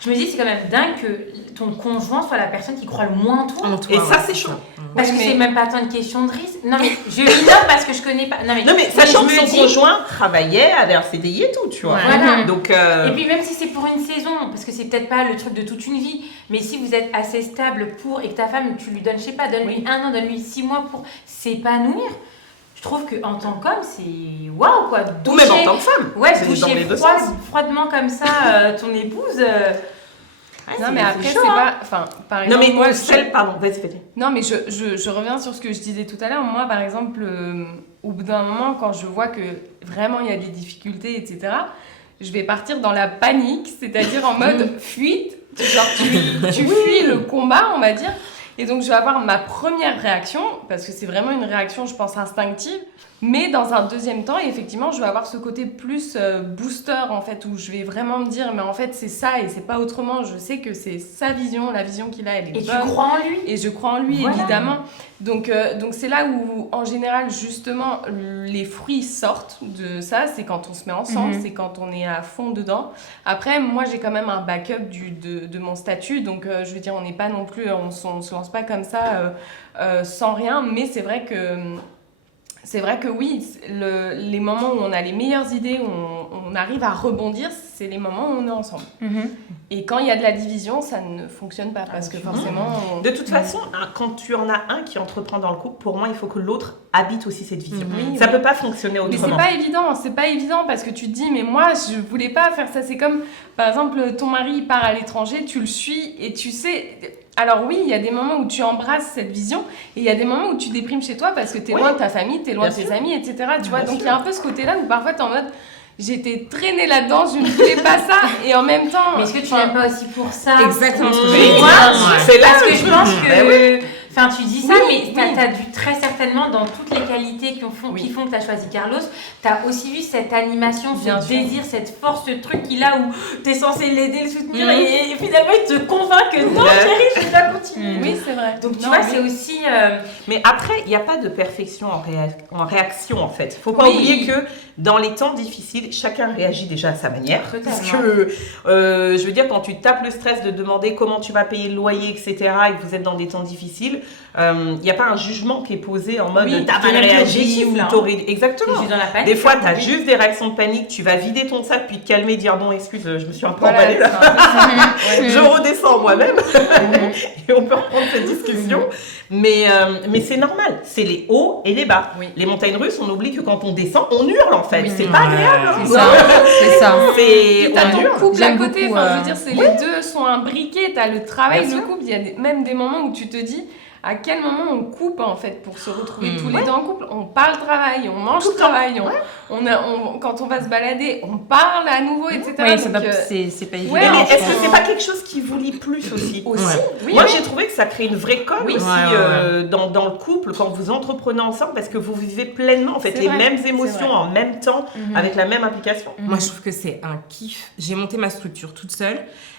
je me dis, c'est quand même dingue que ton conjoint soit la personne qui croit le moins en toi. Et ça, c'est chaud. Parce que c'est même pas tant une question de risque. Non, mais je l'ignore parce que je connais pas. Non, mais sachant que son conjoint travaillait, avait un CDI et tout, tu vois. Voilà. Donc, Et puis, même si c'est pour une saison, parce que c'est peut-être pas le truc de toute une vie, mais si vous êtes assez stable pour et que ta femme, tu lui donnes, je sais pas, donne-lui 1 an, donne-lui 6 mois pour s'épanouir. Je trouve qu'en tant qu'homme, c'est waouh quoi. Ou même en tant que femme. Ouais, c'est dans les toucher deux sens. froidement comme ça ton épouse. Non, mais après, chaud, c'est hein. pas. Enfin, par exemple. Non, mais moi, pardon, vas-y. Non, mais je reviens sur ce que je disais tout à l'heure. Moi, par exemple, au bout d'un moment, quand je vois que vraiment il y a des difficultés, etc., je vais partir dans la panique, c'est-à-dire en mode fuite. Genre, tu fuis le combat, on va dire. Et donc, je vais avoir ma première réaction, parce que c'est vraiment une réaction, je pense, instinctive. Mais dans un deuxième temps, effectivement, je vais avoir ce côté plus booster, en fait, où je vais vraiment me dire, mais en fait, c'est ça et c'est pas autrement. Je sais que c'est sa vision, la vision qu'il a, elle est bonne. Et tu crois en lui. Et je crois en lui, Voilà. évidemment. Donc c'est là où, en général, justement, les fruits sortent de ça. C'est quand on se met ensemble, c'est quand on est à fond dedans. Après, moi, j'ai quand même un backup de mon statut. Donc, je veux dire, on n'est pas non plus... On se lance pas comme ça sans rien. Mais c'est vrai que oui, les moments où on a les meilleures idées, où on arrive à rebondir, c'est les moments où on est ensemble. Et quand il y a de la division, ça ne fonctionne pas parce que forcément... De toute façon, quand tu en as un qui entreprend dans le couple, pour moi, il faut que l'autre habite aussi cette vision. Ça peut pas fonctionner autrement. Mais c'est pas évident parce que tu te dis, mais moi, je voulais pas faire ça. C'est comme, par exemple, ton mari part à l'étranger, tu le suis et tu sais... Alors oui, il y a des moments où tu embrasses cette vision et il y a des moments où tu déprimes chez toi parce que t'es loin de ta famille, t'es loin de tes amis, etc. Tu vois, donc il y a un peu ce côté-là où parfois t'es en mode... J'étais traînée là-dedans, je ne voulais pas ça, et en même temps... Mais est-ce que tu l'aimes pas aussi pour ça? Exactement ce que Oui, je moi, c'est là parce que que je pense que... Enfin, tu dis ça, Oui, mais t'as dû très certainement, dans toutes les qualités qui font que t'as choisi Carlos, t'as aussi vu cette animation, Bien ce sûr. désir, cette force, ce truc qu'il a où t'es censé l'aider, le soutenir, et finalement il te convainc que non, chérie, je dois continuer. Oui, c'est vrai. Donc tu vois, c'est aussi... Mais après, il n'y a pas de perfection en réaction, en fait. Il ne faut pas oublier que dans les temps difficiles, chacun réagit déjà à sa manière. Totalement. Parce que, je veux dire, quand tu tapes le stress de demander comment tu vas payer le loyer, etc., et que vous êtes dans des temps difficiles, il n'y a pas un jugement qui est posé en mode t'as mal réagi ou t'aurais... Exactement. Dans la panique, Des fois, tu as juste des réactions de panique, tu vas vider ton sac, puis te calmer, dire non, excuse, je me suis un peu Voilà, emballée là. c'est un peu ça. Je redescends moi-même et on peut reprendre cette discussion. Mais c'est normal, c'est les hauts et les bas. Oui. Les montagnes russes, on oublie que quand on descend, on hurle en fait. C'est pas agréable. Hein. C'est ça. C'est T'as on ton hurle. couple à J'aime côté, beaucoup, enfin, je veux dire, les deux sont imbriqués, t'as le travail, Bien le sûr. couple, il y a même des moments où tu te dis à quel moment on coupe en fait pour se retrouver tous les deux en couple. On parle travail, on mange travail, quand on va se balader, on parle à nouveau, etc. Oui, Donc, c'est pas évident. ouais, Mais en est-ce fait, que c'est pas quelque chose qui vous lie plus aussi aussi, oui, Moi, oui. j'ai trouvé que ça crée une vraie colle aussi dans le couple quand vous entreprenez ensemble parce que vous vivez pleinement en fait C'est les vrai, mêmes c'est émotions vrai. en même temps avec la même implication. Moi, je trouve que c'est un kiff. J'ai monté ma structure toute seule,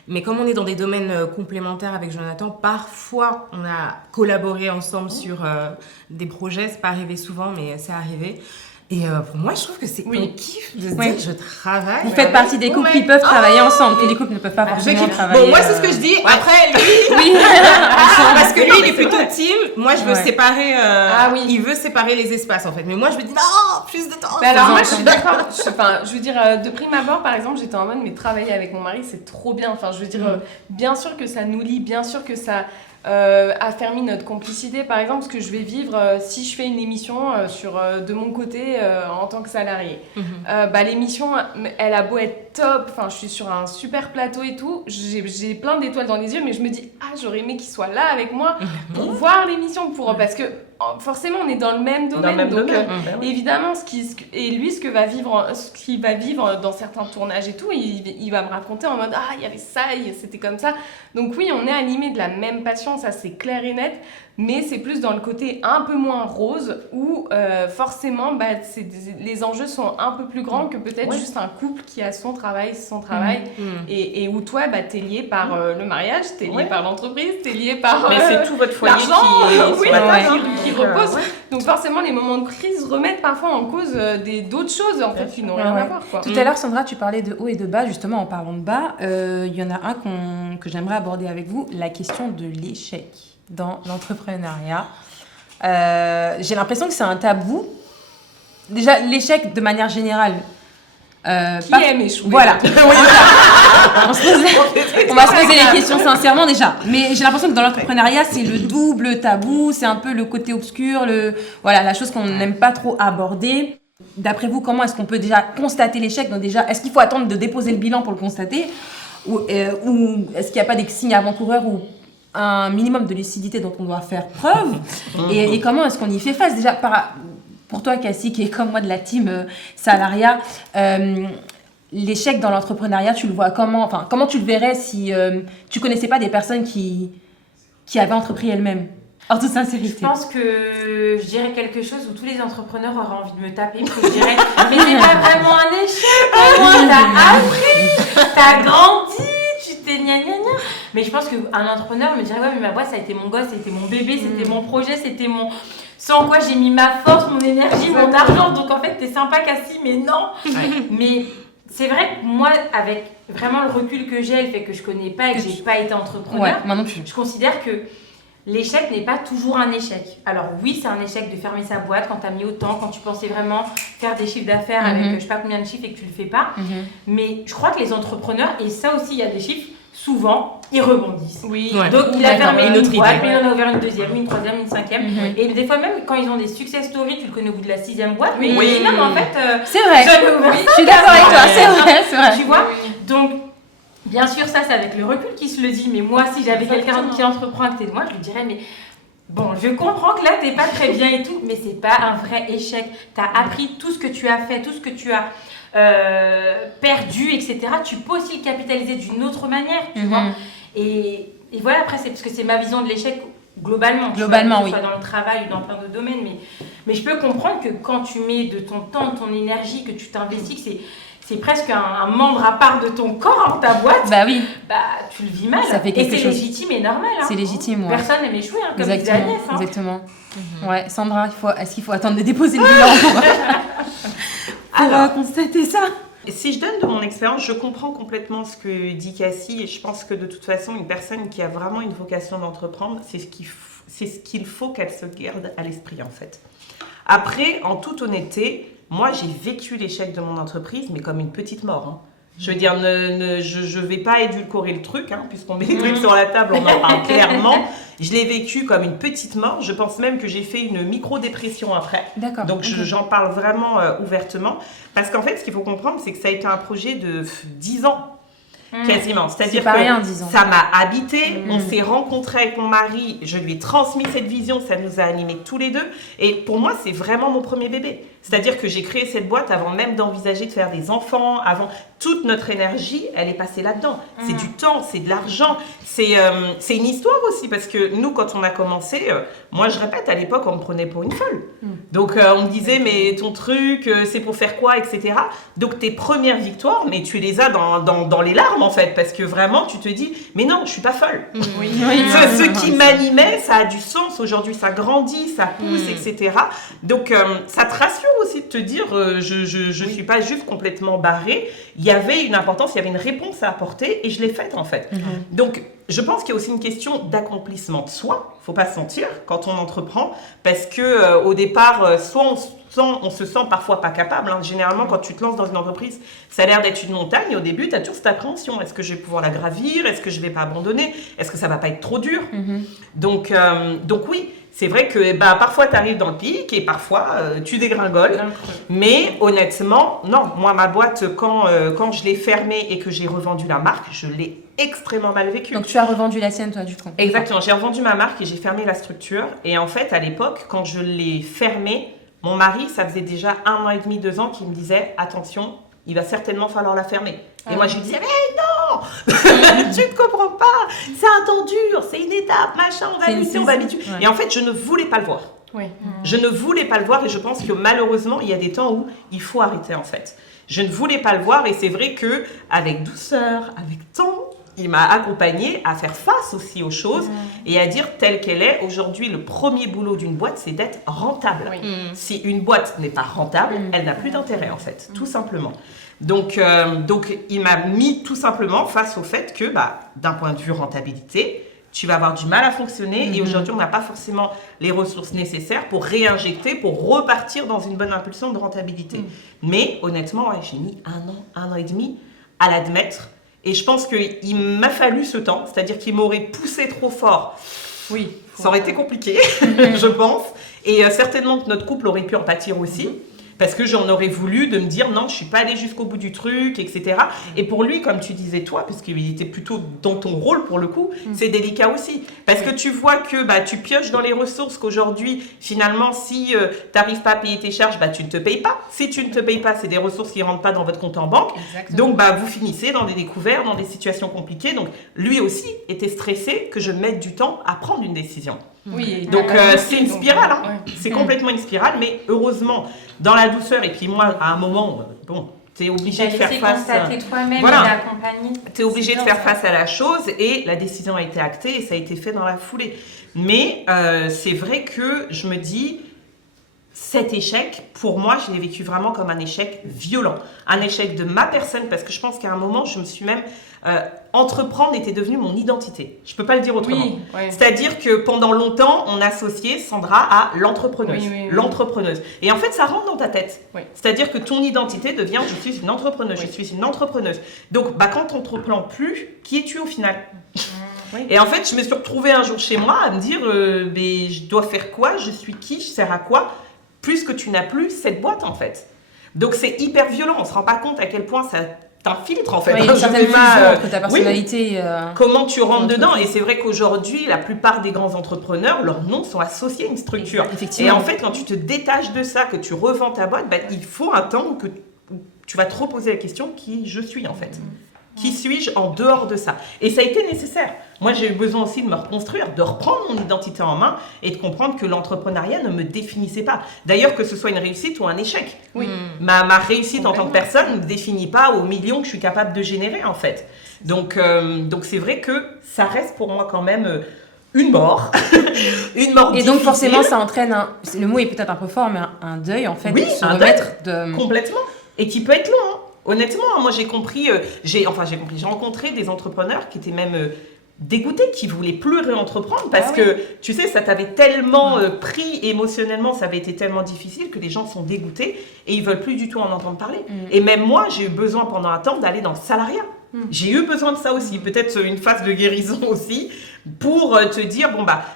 mais comme on est dans des domaines complémentaires avec Jonathan, parfois on a collaboré ensemble sur des projets. C'est pas arrivé souvent, mais c'est arrivé. Et pour moi, je trouve que c'est un kiff de se dire je travaille. Vous faites partie des couples qui peuvent travailler ensemble, et les couples ne peuvent pas forcément travailler. Bon, moi, c'est ce que je dis. Après, lui, parce que lui, il est plutôt team. Moi, je veux séparer. Il veut séparer les espaces, en fait. Mais moi, je me dis non, plus de temps. Mais alors moi je suis d'accord, je veux dire de prime abord par exemple j'étais en mode mais travailler avec mon mari c'est trop bien, enfin je veux dire bien sûr que ça nous lie, bien sûr que ça affermi notre complicité, par exemple, ce que je vais vivre si je fais une émission de mon côté en tant que salarié. L'émission, elle a beau être top, je suis sur un super plateau et tout, j'ai plein d'étoiles dans les yeux, mais je me dis, j'aurais aimé qu'il soit là avec moi pour voir l'émission, parce que forcément on est dans le même domaine, évidemment ce qu'il va vivre dans certains tournages et tout, il va me raconter en mode il y avait ça, c'était comme ça. Donc oui, on est animé de la même passion, ça c'est clair et net, mais c'est plus dans le côté un peu moins rose où forcément les enjeux sont un peu plus grands que peut-être juste un couple qui a son travail et où toi t'es lié par le mariage, t'es lié par l'entreprise, t'es lié par mais c'est tout votre foyer qui repose. Donc forcément les moments de crise remettent parfois en cause d'autres choses en fait qui n'ont rien à voir, quoi. Tout à l'heure, Sandra, tu parlais de haut et de bas. Justement, en parlant de bas, il y en a un que j'aimerais aborder avec vous, la question de l'échec dans l'entrepreneuriat. J'ai l'impression que c'est un tabou. Déjà, l'échec de manière générale. Qui aime échouer? Voilà. On va se poser les questions sincèrement déjà. Mais j'ai l'impression que dans l'entrepreneuriat, c'est le double tabou, c'est un peu le côté obscur, la chose qu'on n'aime pas trop aborder. D'après vous, comment est-ce qu'on peut déjà constater l'échec? Donc déjà, est-ce qu'il faut attendre de déposer le bilan pour le constater? Ou est-ce qu'il n'y a pas des signes avant-coureurs ou un minimum de lucidité dont on doit faire preuve? Et comment est-ce qu'on y fait face? Déjà, pour toi, Cassie, qui est comme moi de la team salariat, l'échec dans l'entrepreneuriat, tu le vois comment? Enfin, comment tu le verrais si tu connaissais pas des personnes qui avaient entrepris elles-mêmes? En toute sincérité. Je pense que je dirais quelque chose où tous les entrepreneurs auraient envie de me taper. Parce que je dirais, mais c'est pas vraiment un échec. Au moins, t'as appris, t'as grandi, tu t'es gna gna gna. Mais je pense qu'un entrepreneur me dirait, ouais, mais ma boîte, ça a été mon gosse, c'était mon bébé, c'était mon projet, c'était mon... sans quoi j'ai mis ma force, mon énergie, mon argent. Donc en fait, t'es sympa, Cassie, mais non. Mais c'est vrai que moi, avec vraiment le recul que j'ai, le fait que je connais pas et que j'ai pas été entrepreneur, moi non plus. je considère que l'échec n'est pas toujours un échec. Alors oui, c'est un échec de fermer sa boîte quand tu as mis autant, quand tu pensais vraiment faire des chiffres d'affaires avec je sais pas combien de chiffres et que tu le fais pas. Mais je crois que les entrepreneurs, et ça aussi il y a des chiffres, souvent ils rebondissent. Oui. Donc il a fermé une boîte, idée. mais il en a ouvert une deuxième, une troisième, une cinquième. Et des fois même quand ils ont des success stories, tu le connais au bout de la 6e boîte, mais il dit non mais en fait c'est vrai. j'avais ouvert Je suis d'accord avec toi, c'est vrai. Tu vois. Donc bien sûr, ça, c'est avec le recul qui se le dit. Mais moi, si j'avais quelqu'un qui entreprend à côté de moi, je lui dirais, mais bon, je comprends que là, t'es pas très bien et tout, mais c'est pas un vrai échec. T'as appris tout ce que tu as fait, tout ce que tu as perdu, etc. Tu peux aussi le capitaliser d'une autre manière, tu vois. Et voilà, après, c'est parce que c'est ma vision de l'échec globalement. Globalement, que ce soit dans le travail ou dans plein d'autres domaines. Mais je peux comprendre que quand tu mets de ton temps, de ton énergie, que tu t'investis, que c'est presque un membre à part de ton corps, hein, ta boîte. Bah oui. Bah, tu le vis mal. Ça fait quelque et c'est chose. légitime et normal. Hein. C'est légitime, ouais. Personne n'aime échouer, hein, comme disait Agnès. Hein. Exactement. Ouais, Sandra, est-ce qu'il faut attendre de déposer le bilan pour constater ça? Si je donne de mon expérience, je comprends complètement ce que dit Cassie et je pense que de toute façon, une personne qui a vraiment une vocation d'entreprendre, c'est ce qu'il faut qu'elle se garde à l'esprit en fait. Après, en toute honnêteté, moi j'ai vécu l'échec de mon entreprise, mais comme une petite mort. Hein. Je veux dire, je vais pas édulcorer le truc, hein, puisqu'on met les trucs sur la table, on en parle clairement. Je l'ai vécu comme une petite mort. Je pense même que j'ai fait une micro-dépression après. D'accord. Donc j'en parle vraiment ouvertement. Parce qu'en fait, ce qu'il faut comprendre, c'est que ça a été un projet de 10 ans. Quasiment. C'est-à-dire pas que rien, 10 ans. ça m'a habité, on s'est rencontrés avec mon mari, je lui ai transmis cette vision, ça nous a animés tous les deux. Et pour moi, c'est vraiment mon premier bébé. C'est-à-dire que j'ai créé cette boîte avant même d'envisager de faire des enfants, avant toute notre énergie, elle est passée là-dedans. C'est du temps, c'est de l'argent, c'est une histoire aussi, parce que nous, quand on a commencé, moi je répète, à l'époque, on me prenait pour une folle. Donc on me disait, mais ton truc, c'est pour faire quoi, etc. Donc tes premières victoires, mais tu les as dans les larmes en fait, parce que vraiment, tu te dis, mais non, je suis pas folle. Ce qui m'animait, ça a du sens, aujourd'hui ça grandit, ça pousse, etc. Donc ça te rassure aussi de te dire, je suis pas juste complètement barrée. Il y avait une importance, il y avait une réponse à apporter et je l'ai faite en fait. Donc je pense qu'il y a aussi une question d'accomplissement de soi. Il faut pas se mentir, quand on entreprend, parce que au départ, soit on se sent parfois pas capable. Hein. Généralement, quand tu te lances dans une entreprise, ça a l'air d'être une montagne. Au début, tu as toujours cette appréhension. Est-ce que je vais pouvoir la gravir? Est-ce que je vais pas abandonner? Est-ce que ça va pas être trop dur? Donc oui, c'est vrai que parfois tu arrives dans le pic et parfois tu dégringoles. Mais honnêtement, non. Moi, ma boîte, quand je l'ai fermée et que j'ai revendu la marque, je l'ai extrêmement mal vécue. Donc tu as revendu la tienne, toi, du coup? Exactement. J'ai revendu ma marque et j'ai fermé la structure. Et en fait, à l'époque, quand je l'ai fermée, mon mari, ça faisait déjà 1 an et demi, 2 ans qu'il me disait « Attention, il va certainement falloir la fermer. » Et moi, je lui disais « Mais non, tu ne comprends pas, c'est un temps dur, c'est une étape, machin, on va habituer, on va habituer. » Et en fait, je ne voulais pas le voir. Oui. Je ne voulais pas le voir et je pense que malheureusement, il y a des temps où il faut arrêter en fait. Je ne voulais pas le voir et c'est vrai qu'avec douceur, avec temps, il m'a accompagnée à faire face aussi aux choses et à dire telle qu'elle est. Aujourd'hui, le premier boulot d'une boîte, c'est d'être rentable. Si une boîte n'est pas rentable, elle n'a plus d'intérêt en fait, tout simplement. Donc, il m'a mis tout simplement face au fait que, d'un point de vue rentabilité, tu vas avoir du mal à fonctionner et aujourd'hui, on n'a pas forcément les ressources nécessaires pour réinjecter, pour repartir dans une bonne impulsion de rentabilité. Mais honnêtement, j'ai mis 1 an et demi à l'admettre. Et je pense qu'il m'a fallu ce temps, c'est-à-dire qu'il m'aurait poussé trop fort. Oui, ça aurait été compliqué, je pense. Et certainement que notre couple aurait pu en pâtir aussi. Parce que j'en aurais voulu de me dire non, je suis pas allée jusqu'au bout du truc, etc. Et pour lui, comme tu disais toi, parce qu'il était plutôt dans ton rôle pour le coup, c'est délicat aussi. Parce que tu vois que tu pioches dans les ressources qu'aujourd'hui, finalement, si tu n'arrives pas à payer tes charges, tu ne te payes pas. Si tu ne te payes pas, c'est des ressources qui ne rentrent pas dans votre compte en banque. Exactement. Donc, vous finissez dans des découvertes, dans des situations compliquées. Donc, lui aussi était stressé que je mette du temps à prendre une décision. Oui, donc c'est une spirale, hein. C'est complètement une spirale, mais heureusement, dans la douceur, et puis moi, à un moment, t'es obligé de faire face... constater toi-même voilà. et d'accompagner. T'es obligé de faire face à la chose, et la décision a été actée, et ça a été fait dans la foulée. Mais c'est vrai que je me dis, cet échec, pour moi, je l'ai vécu vraiment comme un échec violent. Un échec de ma personne, parce que je pense qu'à un moment, je me suis même... entreprendre était devenu mon identité. Je peux pas le dire autrement. C'est-à-dire que pendant longtemps, on associait Sandra à l'entrepreneuse. L'entrepreneuse. Et en fait, ça rentre dans ta tête. C'est-à-dire que ton identité devient « je suis une entrepreneuse, je suis une entrepreneuse ». Donc, quand on ne t'entreprend plus, qui es-tu au final ? Et en fait, je me suis retrouvée un jour chez moi à me dire je dois faire quoi ? Je suis qui ? Je sers à quoi ? Plus que tu n'as plus cette boîte, en fait. Donc, c'est hyper violent. On ne se rend pas compte à quel point ça... un filtre en fait. Oui, une certaine fusion entre ta personnalité. Comment tu rentres dedans. Et c'est vrai qu'aujourd'hui, la plupart des grands entrepreneurs, leurs noms sont associés à une structure. Et en fait, quand tu te détaches de ça, que tu revends ta boîte, il faut un temps que tu vas te reposer la question qui je suis en fait. Qui suis-je en dehors de ça ? Et ça a été nécessaire. Moi, j'ai eu besoin aussi de me reconstruire, de reprendre mon identité en main et de comprendre que l'entrepreneuriat ne me définissait pas. D'ailleurs, que ce soit une réussite ou un échec. Ma réussite en tant que personne ne me définit pas aux millions que je suis capable de générer, en fait. Donc c'est vrai que ça reste pour moi quand même... une mort. Une mort difficile. Et donc forcément, ça entraîne le mot est peut-être un peu fort, mais un deuil, en fait, oui, de se remettre de... Complètement. Et qui peut être long, hein. Honnêtement, moi j'ai compris, j'ai rencontré des entrepreneurs qui étaient même dégoûtés, qui voulaient plus réentreprendre parce que, tu sais, ça t'avait tellement pris émotionnellement, ça avait été tellement difficile que les gens sont dégoûtés et ils veulent plus du tout en entendre parler. Et même moi, j'ai eu besoin pendant un temps d'aller dans le salariat. J'ai eu besoin de ça aussi, peut-être une phase de guérison aussi, pour te dire,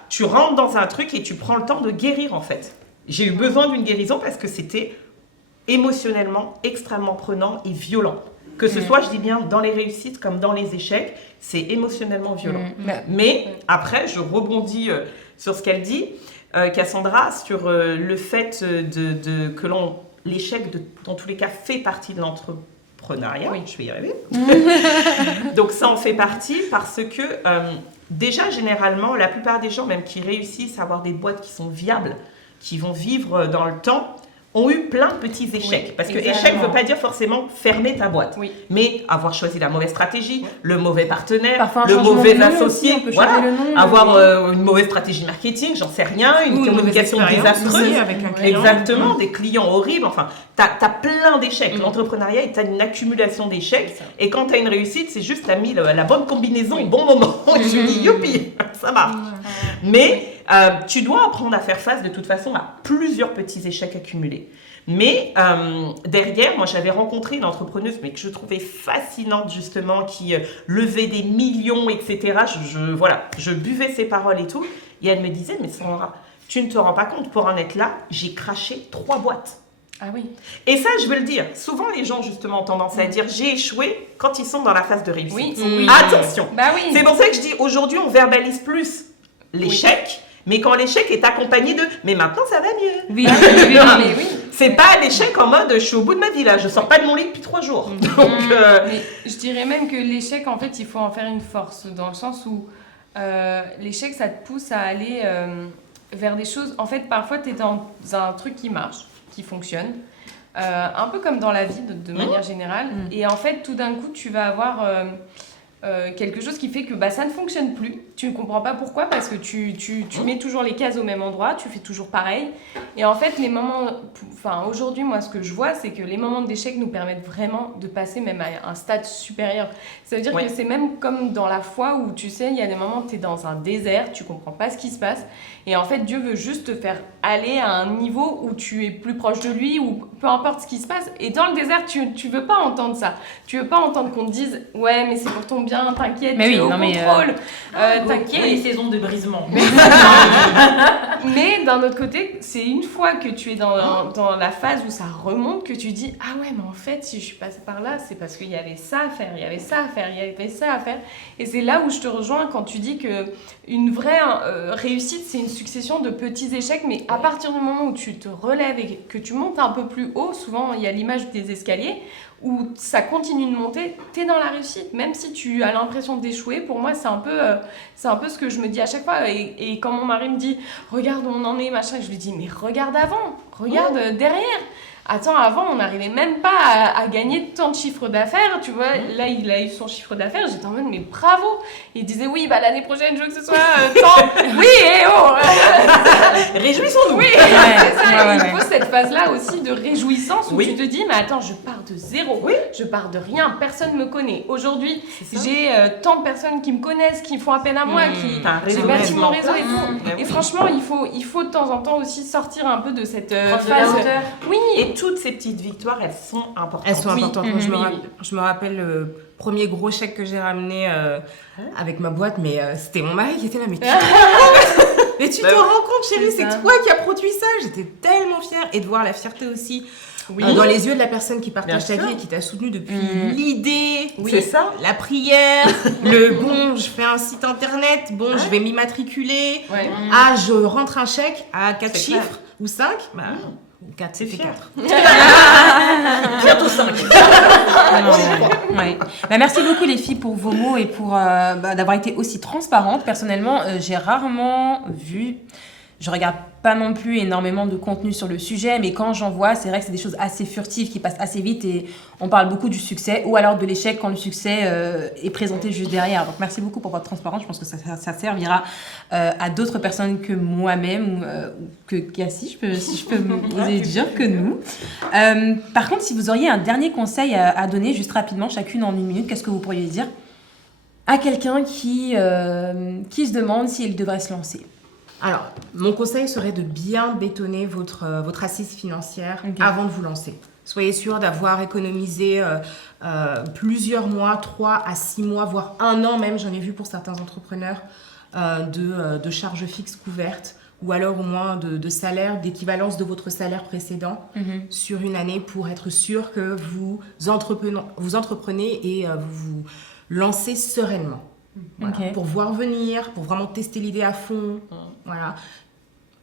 tu rentres dans un truc et tu prends le temps de guérir en fait. J'ai eu besoin d'une guérison parce que c'était émotionnellement extrêmement prenant et violent. Que ce soit, je dis bien, dans les réussites comme dans les échecs, c'est émotionnellement violent. Mais après, je rebondis sur ce qu'elle dit, Cassandra, sur le fait que l'échec, dans tous les cas, fait partie de l'entrepreneuriat. Je vais y arriver. Donc ça en fait partie parce que déjà, généralement, la plupart des gens, même qui réussissent à avoir des boîtes qui sont viables, qui vont vivre dans le temps, ont eu plein de petits échecs. Parce que échec ne veut pas dire forcément fermer ta boîte. Mais avoir choisi la mauvaise stratégie, le mauvais partenaire, parfois le mauvais associé, nom, avoir une mauvaise stratégie marketing, j'en sais rien, une communication désastreuse. Avec un client. Exactement, des clients horribles. Enfin, tu as plein d'échecs. L'entrepreneuriat est une accumulation d'échecs. Et quand tu as une réussite, c'est juste tu as mis la bonne combinaison au bon moment. Et je me dis, youpi, ça marche. Mais Tu dois apprendre à faire face de toute façon à plusieurs petits échecs accumulés. Mais derrière, moi j'avais rencontré une entrepreneuse mais que je trouvais fascinante justement, qui levait des millions, etc. Je buvais ses paroles et tout. Et elle me disait, mais Sandra, tu ne te rends pas compte, pour en être là, j'ai craché 3 boîtes. Ah oui. Et ça, je veux le dire, souvent les gens justement ont tendance à dire j'ai échoué quand ils sont dans la phase de réussite. Oui. Attention. Bah oui. C'est pour ça que je dis aujourd'hui on verbalise plus l'échec, mais quand l'échec est accompagné de mais maintenant ça va mieux. Oui, Mais oui. C'est pas l'échec en mode je suis au bout de ma vie là, je sors pas de mon lit depuis 3 jours. Donc Mais je dirais même que l'échec, en fait, il faut en faire une force, dans le sens où l'échec, ça te pousse à aller vers des choses. En fait, parfois, tu es dans un truc qui marche, qui fonctionne, un peu comme dans la vie de manière générale. Et en fait, tout d'un coup, tu vas avoir quelque chose qui fait que ça ne fonctionne plus. Tu ne comprends pas pourquoi, parce que tu mets toujours les cases au même endroit, tu fais toujours pareil. Et en fait, aujourd'hui, moi, ce que je vois, c'est que les moments d'échec nous permettent vraiment de passer même à un stade supérieur. Ça veut dire que c'est même comme dans la foi où, tu sais, il y a des moments où tu es dans un désert, tu comprends pas ce qui se passe. Et en fait, Dieu veut juste te faire aller à un niveau où tu es plus proche de lui, ou peu importe ce qui se passe. Et dans le désert, tu veux pas entendre ça. Tu veux pas entendre qu'on te dise « Ouais, mais c'est pour ton bien, t'inquiète, tu es au contrôle. T'inquiète, les saisons de brisement. Mais d'un autre côté, c'est une fois que tu es dans la phase où ça remonte que tu dis « Ah ouais, mais en fait, si je suis passée par là, c'est parce qu'il y avait ça à faire, il y avait ça à faire, il y avait ça à faire. » Et c'est là où je te rejoins quand tu dis qu'une vraie réussite, c'est une succession de petits échecs, mais à partir du moment où tu te relèves et que tu montes un peu plus haut, souvent il y a l'image des escaliers, où ça continue de monter, t'es dans la réussite. Même si tu as l'impression d'échouer, pour moi, c'est un peu ce que je me dis à chaque fois. Et quand mon mari me dit « Regarde où on en est, machin », je lui dis « Mais regarde avant, regarde derrière ». Attends, avant, on n'arrivait même pas à gagner tant de chiffre d'affaires, tu vois. Là, il a eu son chiffre d'affaires, j'étais en mode, mais bravo. Il disait, oui, l'année prochaine, je veux que ce soit tant. Oui, et oh réjouissons-nous. Oui, c'est ça. Il faut cette phase-là aussi de réjouissance où tu te dis, mais attends, je pars de zéro. Je pars de rien, personne ne me connaît. Aujourd'hui, j'ai tant de personnes qui me connaissent, qui font appel à moi, j'ai bâti mon réseau et tout. Et franchement, il faut de temps en temps aussi sortir un peu de cette phase. Oui. Et toutes ces petites victoires, elles sont importantes. Elles sont importantes. Moi, je me rappelle le premier gros chèque que j'ai ramené avec ma boîte, mais c'était mon mari qui était là. Mais tu te rends compte, chérie, c'est toi qui as produit ça. J'étais tellement fière. Et de voir la fierté aussi dans les yeux de la personne qui partage ta vie et qui t'a soutenu depuis l'idée, c'est ça, la prière, je fais un site internet, je vais m'immatriculer. Je rentre un chèque à 4 chiffres ou 5. 4, c'est 4. Bientôt 5. Merci beaucoup les filles pour vos mots et pour d'avoir été aussi transparentes. Personnellement, j'ai rarement vu... Je regarde pas non plus énormément de contenu sur le sujet, mais quand j'en vois, c'est vrai que c'est des choses assez furtives qui passent assez vite et on parle beaucoup du succès ou alors de l'échec quand le succès est présenté juste derrière. Donc merci beaucoup pour votre transparence. Je pense que ça servira à d'autres personnes que moi-même ou que Cassie, si je peux oser dire que nous. Par contre, si vous auriez un dernier conseil à donner juste rapidement, chacune en 1 minute, qu'est-ce que vous pourriez dire à quelqu'un qui se demande s'il devrait se lancer? Alors, mon conseil serait de bien bétonner votre assise financière avant de vous lancer. Soyez sûr d'avoir économisé plusieurs mois, 3 à 6 mois, voire 1 an même, j'en ai vu pour certains entrepreneurs, de charges fixes couvertes, ou alors au moins de salaire, d'équivalence de votre salaire précédent sur une année pour être sûr que vous entreprenez et vous lancez sereinement. Voilà, pour voir venir, pour vraiment tester l'idée à fond, voilà,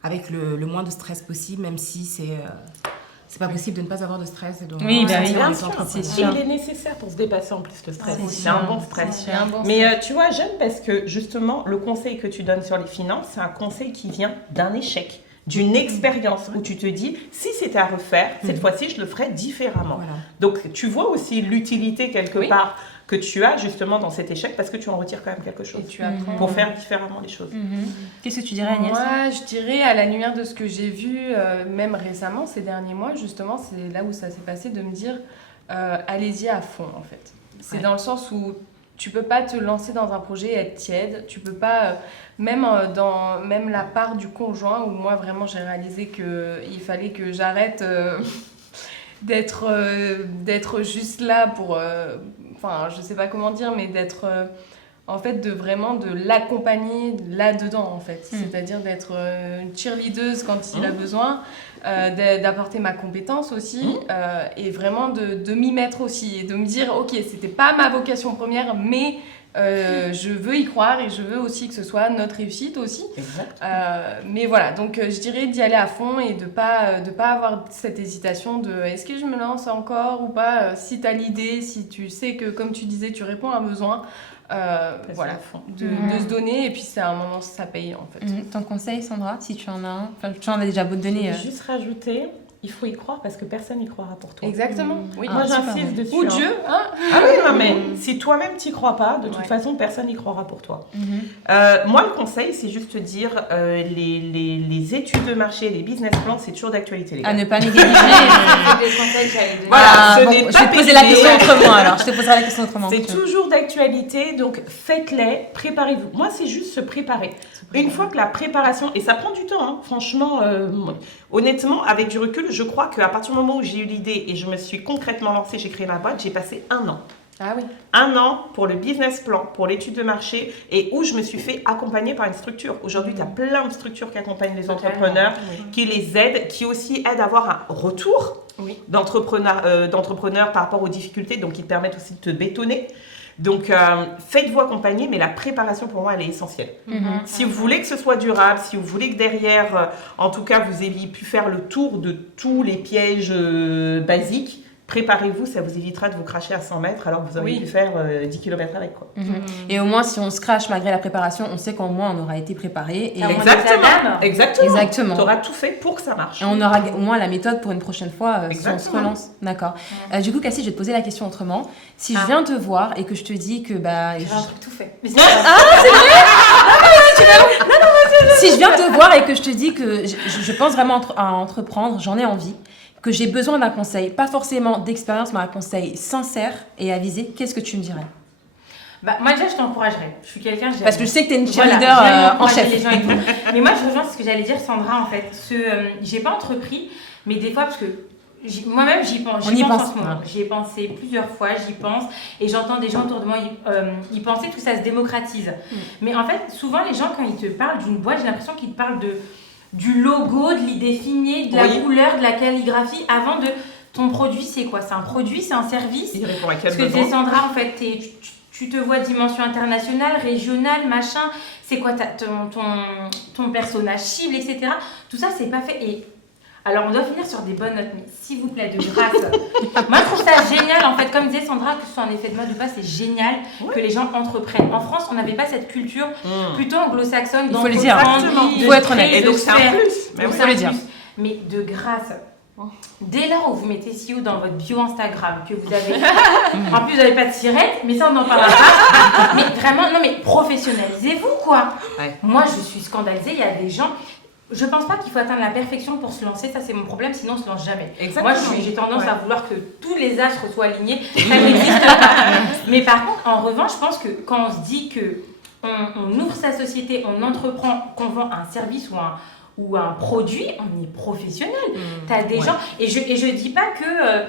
avec le moins de stress possible, même si c'est pas possible de ne pas avoir de stress. Et de bien sûr, c'est sûr. Il est nécessaire pour se dépasser en plus le stress. C'est un bon stress. Mais tu vois, j'aime parce que justement, le conseil que tu donnes sur les finances, c'est un conseil qui vient d'un échec, d'une expérience où tu te dis, si c'était à refaire, cette fois-ci, je le ferais différemment. Voilà. Donc, tu vois aussi l'utilité quelque part que tu as justement dans cet échec parce que tu en retires quand même quelque chose. Et tu apprends pour faire différemment les choses. Qu'est-ce que tu dirais, Agnès? Moi, je dirais à la lumière de ce que j'ai vu, même récemment, ces derniers mois, justement, c'est là où ça s'est passé, de me dire, allez-y à fond, en fait. C'est dans le sens où tu peux pas te lancer dans un projet et être tiède. Tu peux pas, même la part du conjoint, où moi vraiment j'ai réalisé qu'il fallait que j'arrête d'être juste là pour... Enfin, je sais pas comment dire, mais d'être... en fait, de l'accompagner là-dedans, en fait. C'est-à-dire d'être une cheerleadeuse quand il a besoin, d'apporter ma compétence aussi, et vraiment de m'y mettre aussi, et de me dire, ok, c'était pas ma vocation première, mais je veux y croire, et je veux aussi que ce soit notre réussite aussi. Mais voilà, donc je dirais d'y aller à fond, et de pas avoir cette hésitation de est-ce que je me lance encore ou pas, si t'as l'idée, si tu sais que, comme tu disais, tu réponds à un besoin, voilà, de se donner, et puis c'est à un moment ça paye en fait. Ton conseil, Sandra, si tu en as un, enfin, tu en as déjà beau te donner. Juste rajouter, il faut y croire parce que personne n'y croira pour toi. Exactement. Oui. Moi j'insiste dessus. Ou Dieu, hein. Ah oui, non, mais si toi-même t'y crois pas, de toute façon personne n'y croira pour toi. Moi le conseil, c'est juste te dire les études de marché, les business plans, c'est toujours d'actualité, les gars. À ne pas négliger. Des conseils que j'allais donner. Voilà, ce bon, n'est je pas vais te poser la périmé. question autrement alors. Je te poserai la question autrement. C'est toujours d'actualité, donc faites-les, préparez-vous. Moi, c'est juste se préparer. Une fois que la préparation, et ça prend du temps, hein, franchement, honnêtement, avec du recul, je crois qu'à partir du moment où j'ai eu l'idée et je me suis concrètement lancée, j'ai créé ma boîte, j'ai passé 1 an. Ah oui. 1 an pour le business plan, pour l'étude de marché, et où je me suis fait accompagner par une structure. Aujourd'hui, tu as plein de structures qui accompagnent les entrepreneurs, qui les aident, qui aussi aident à avoir un retour d'entrepreneurs par rapport aux difficultés, donc ils te permettent aussi de te bétonner. Donc, faites-vous accompagner, mais la préparation, pour moi, elle est essentielle. Si vous voulez que ce soit durable, si vous voulez que derrière, en tout cas, vous ayez pu faire le tour de tous les pièges basiques, préparez-vous, ça vous évitera de vous cracher à 100 mètres alors que vous auriez pu faire 10 km avec, quoi. Et au moins, si on se crache malgré la préparation, on sait qu'au moins on aura été préparé. Et Exactement. Tu auras tout fait pour que ça marche. Et on aura au moins la méthode pour une prochaine fois si on se Exactement. relance. D'accord. Du coup, Cassie, je vais te poser la question autrement. Si je viens te voir et que je te dis que J'ai un truc tout fait. Mais si je viens te voir et que je te dis que je pense vraiment à entreprendre, j'en ai envie, que j'ai besoin d'un conseil, pas forcément d'expérience, mais un conseil sincère et avisé, qu'est-ce que tu me dirais? Moi déjà je t'encouragerais. Je suis quelqu'un. Parce que je sais que tu es une Voilà, cheerleader j'aime en encourager chef. les gens et tout. Mais moi je rejoins ce que j'allais dire, Sandra, en fait. J'ai pas entrepris, mais des fois parce que moi-même j'y pense. On y pense. En ce moment. J'y ai pensé plusieurs fois, j'y pense, et j'entends des gens autour de moi y penser, tout ça se démocratise. Mais en fait, souvent les gens quand ils te parlent d'une boîte, j'ai l'impression qu'ils te parlent du logo, de l'idée finie, de la couleur, de la calligraphie, avant de ton produit, c'est quoi? C'est un produit, c'est un service? Il répond à quel Parce que besoin? c'est Sandra, en fait, tu te vois dimension internationale, régionale, machin, c'est quoi ton personnage cible, etc. Tout ça, c'est pas fait. Et alors, on doit finir sur des bonnes notes, mais s'il vous plaît, de grâce. Moi, je trouve ça génial, en fait, comme disait Sandra, que ce soit un effet de mode ou pas, c'est génial que les gens entreprennent. En France, on n'avait pas cette culture plutôt anglo-saxonne. Il faut le dire. Exactement. Il faut être honnête. Et donc, c'est un plus. Mais Donc, oui. c'est un le dire. plus. Mais de grâce, dès lors où vous mettez CEO dans votre bio Instagram, que vous avez... en plus, vous n'avez pas de sirette, mais ça, on n'en parlera pas. Mais vraiment, non, mais professionnalisez-vous, quoi. Ouais. Moi, je suis scandalisée. Il y a des gens... Je pense pas qu'il faut atteindre la perfection pour se lancer. Ça, c'est mon problème. Sinon, on se lance jamais. Exactement. Moi, j'ai tendance à vouloir que tous les astres soient alignés. Ça n'existe pas. Mais par contre, en revanche, je pense que quand on se dit que on ouvre sa société, on entreprend, qu'on vend un service ou un produit, on est professionnel. T'as des gens, et je dis pas que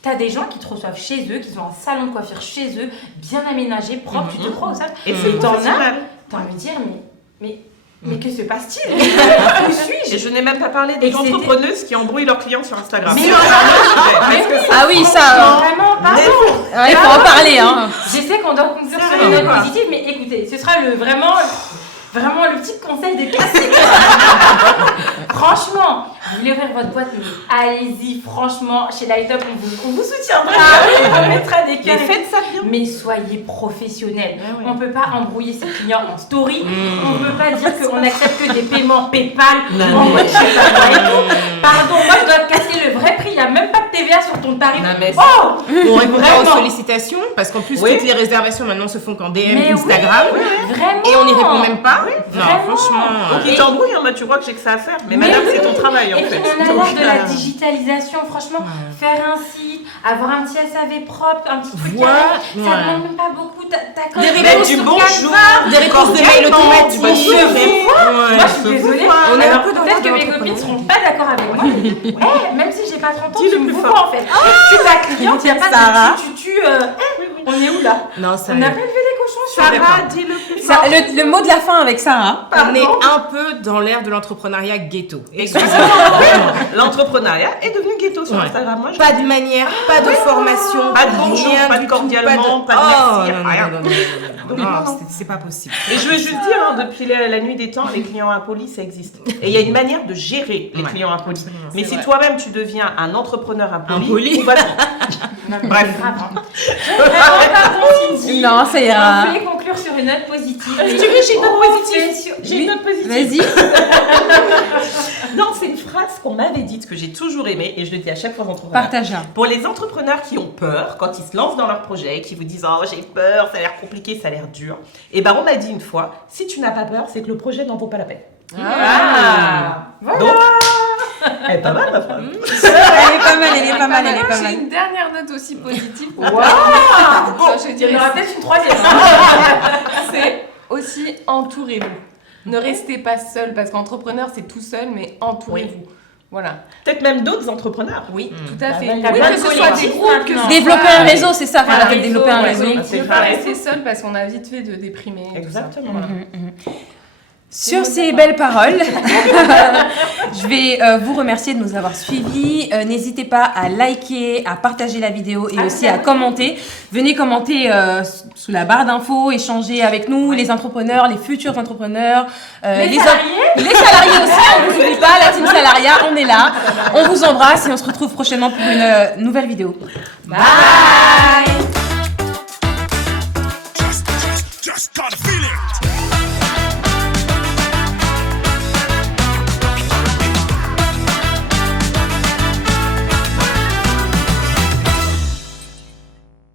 t'as des gens qui te reçoivent chez eux, qui ont un salon de coiffure chez eux, bien aménagé, propre, tu te crois au salon. Et c'est t'en as, professionnel. t'as envie de dire, mais que se passe-t-il? Où suis-je? Et je n'ai même pas parlé Et des entrepreneuses qui embrouillent leurs clients sur Instagram. Mais C'est non. un autre sujet. Ah oui, ça. Vraiment, pardon. Il faut en parler, hein. Je sais qu'on doit conclure sur une note positive, mais écoutez, ce sera vraiment le petit conseil de Cassie. Franchement, vous voulez ouvrir votre boîte, mais allez-y, franchement, chez Light Up, on vous soutiendra, on mettra des cœurs. Mais faites ça bien. Mais soyez professionnels. Ouais. On ne peut pas embrouiller ses clients en story. On ne peut pas dire qu'on accepte que des paiements PayPal. Envoie je sais pas quoi et tout. Pardon, moi je dois te casser le vrai prix. Il n'y a même pas de TVA sur ton tarif. Non, mais Oh, on répond pas vraiment. aux sollicitations parce qu'en plus Oui. toutes les réservations maintenant se font qu'en DM Mais Instagram oui, vraiment. et on n'y répond même pas. Non, Vraiment. franchement. Donc ils t'embrouillent en mode tu vois que j'ai que ça à faire. Mais madame, c'est ton travail. Et puis, fait. on a Donc, l'ère de la digitalisation. Franchement, faire un site, avoir un petit SAV propre, un petit truc Voilà, carré, ça voilà. demande même pas beaucoup. T'as quand Des même Mettre réponses du sur bonjour, Canva. Des réponses de mail automatiques. Moi, Moi, je suis désolée. On est un Alors, peu dans peut-être que l'ordre mes de copines l'entrepreneuriat. seront pas d'accord avec moi. Eh, même si j'ai pas 30 ans, Dis-le tu me plus fous fort. pas en fait. Tu ta cliente, y a pas Sarah. de tu. On est où là? Non, On sérieux. n'a pas élevé les cochons sur les Sarah, dis-le plus Ça, fort. le mot de la fin avec Sarah. On est un peu dans l'ère de l'entrepreneuriat ghetto. L'entrepreneuriat est devenu ghetto sur Ouais. Instagram. Moi, je Pas de manière, pas de formation, Pas de bonjour, rien pas de du tout, cordialement, pas de Oh, merci, non, non, rien. non, non, non, non, non, non, c'est pas possible. Et je veux juste dire, depuis la nuit des temps, les clients impolis, ça existe. Et il y a une manière de gérer les Ouais. clients impolis. Absolument, Mais c'est si vrai. toi-même tu deviens un entrepreneur impoli, Impoli. on va Bref. Non, ça ira. On voulait conclure sur une note positive. Tu veux, j'ai une note On positive. fait sur- J'ai une note positive. Vas-y. Non, c'est une phrase qu'on m'avait dite, que j'ai toujours aimée, et je le dis à chaque fois aux entrepreneurs. Partage-la. Pour les entrepreneurs qui ont peur, quand ils se lancent dans leur projet, qui vous disent « Oh, j'ai peur, ça a l'air compliqué, ça a l'air dur », et ben on m'a dit une fois, si tu n'as pas peur, c'est que le projet n'en vaut pas la peine. Ah, Donc, elle est pas mal ma phrase. Elle est pas mal, elle est pas mal, elle est pas J'ai mal. une dernière note aussi positive. Waouh. Enfin, je Il y dirais en aura peut-être une troisième. c'est aussi entourez-vous. Ne restez pas seul parce qu'entrepreneur c'est tout seul, mais entourez-vous. Voilà. Peut-être même d'autres entrepreneurs. Oui. Tout à fait. T'as Oui, plein que de ce soit des collectifs groupes, que maintenant. ce Développer soit- un réseau, c'est ça. Voilà, Faut réseau, développer un ouais, réseau. c'est Ne vrai. pas rester seul parce qu'on a vite fait de déprimer. et tout ça. Exactement. Voilà. Sur ces belles paroles, je vais vous remercier de nous avoir suivis. N'hésitez pas à liker, à partager la vidéo et aussi à commenter. Venez commenter sous la barre d'infos, échanger avec nous, les entrepreneurs, les futurs entrepreneurs, Les salariés. les salariés aussi. On vous oublie pas, la team salariat, on est là. On vous embrasse et on se retrouve prochainement pour une nouvelle vidéo. Bye.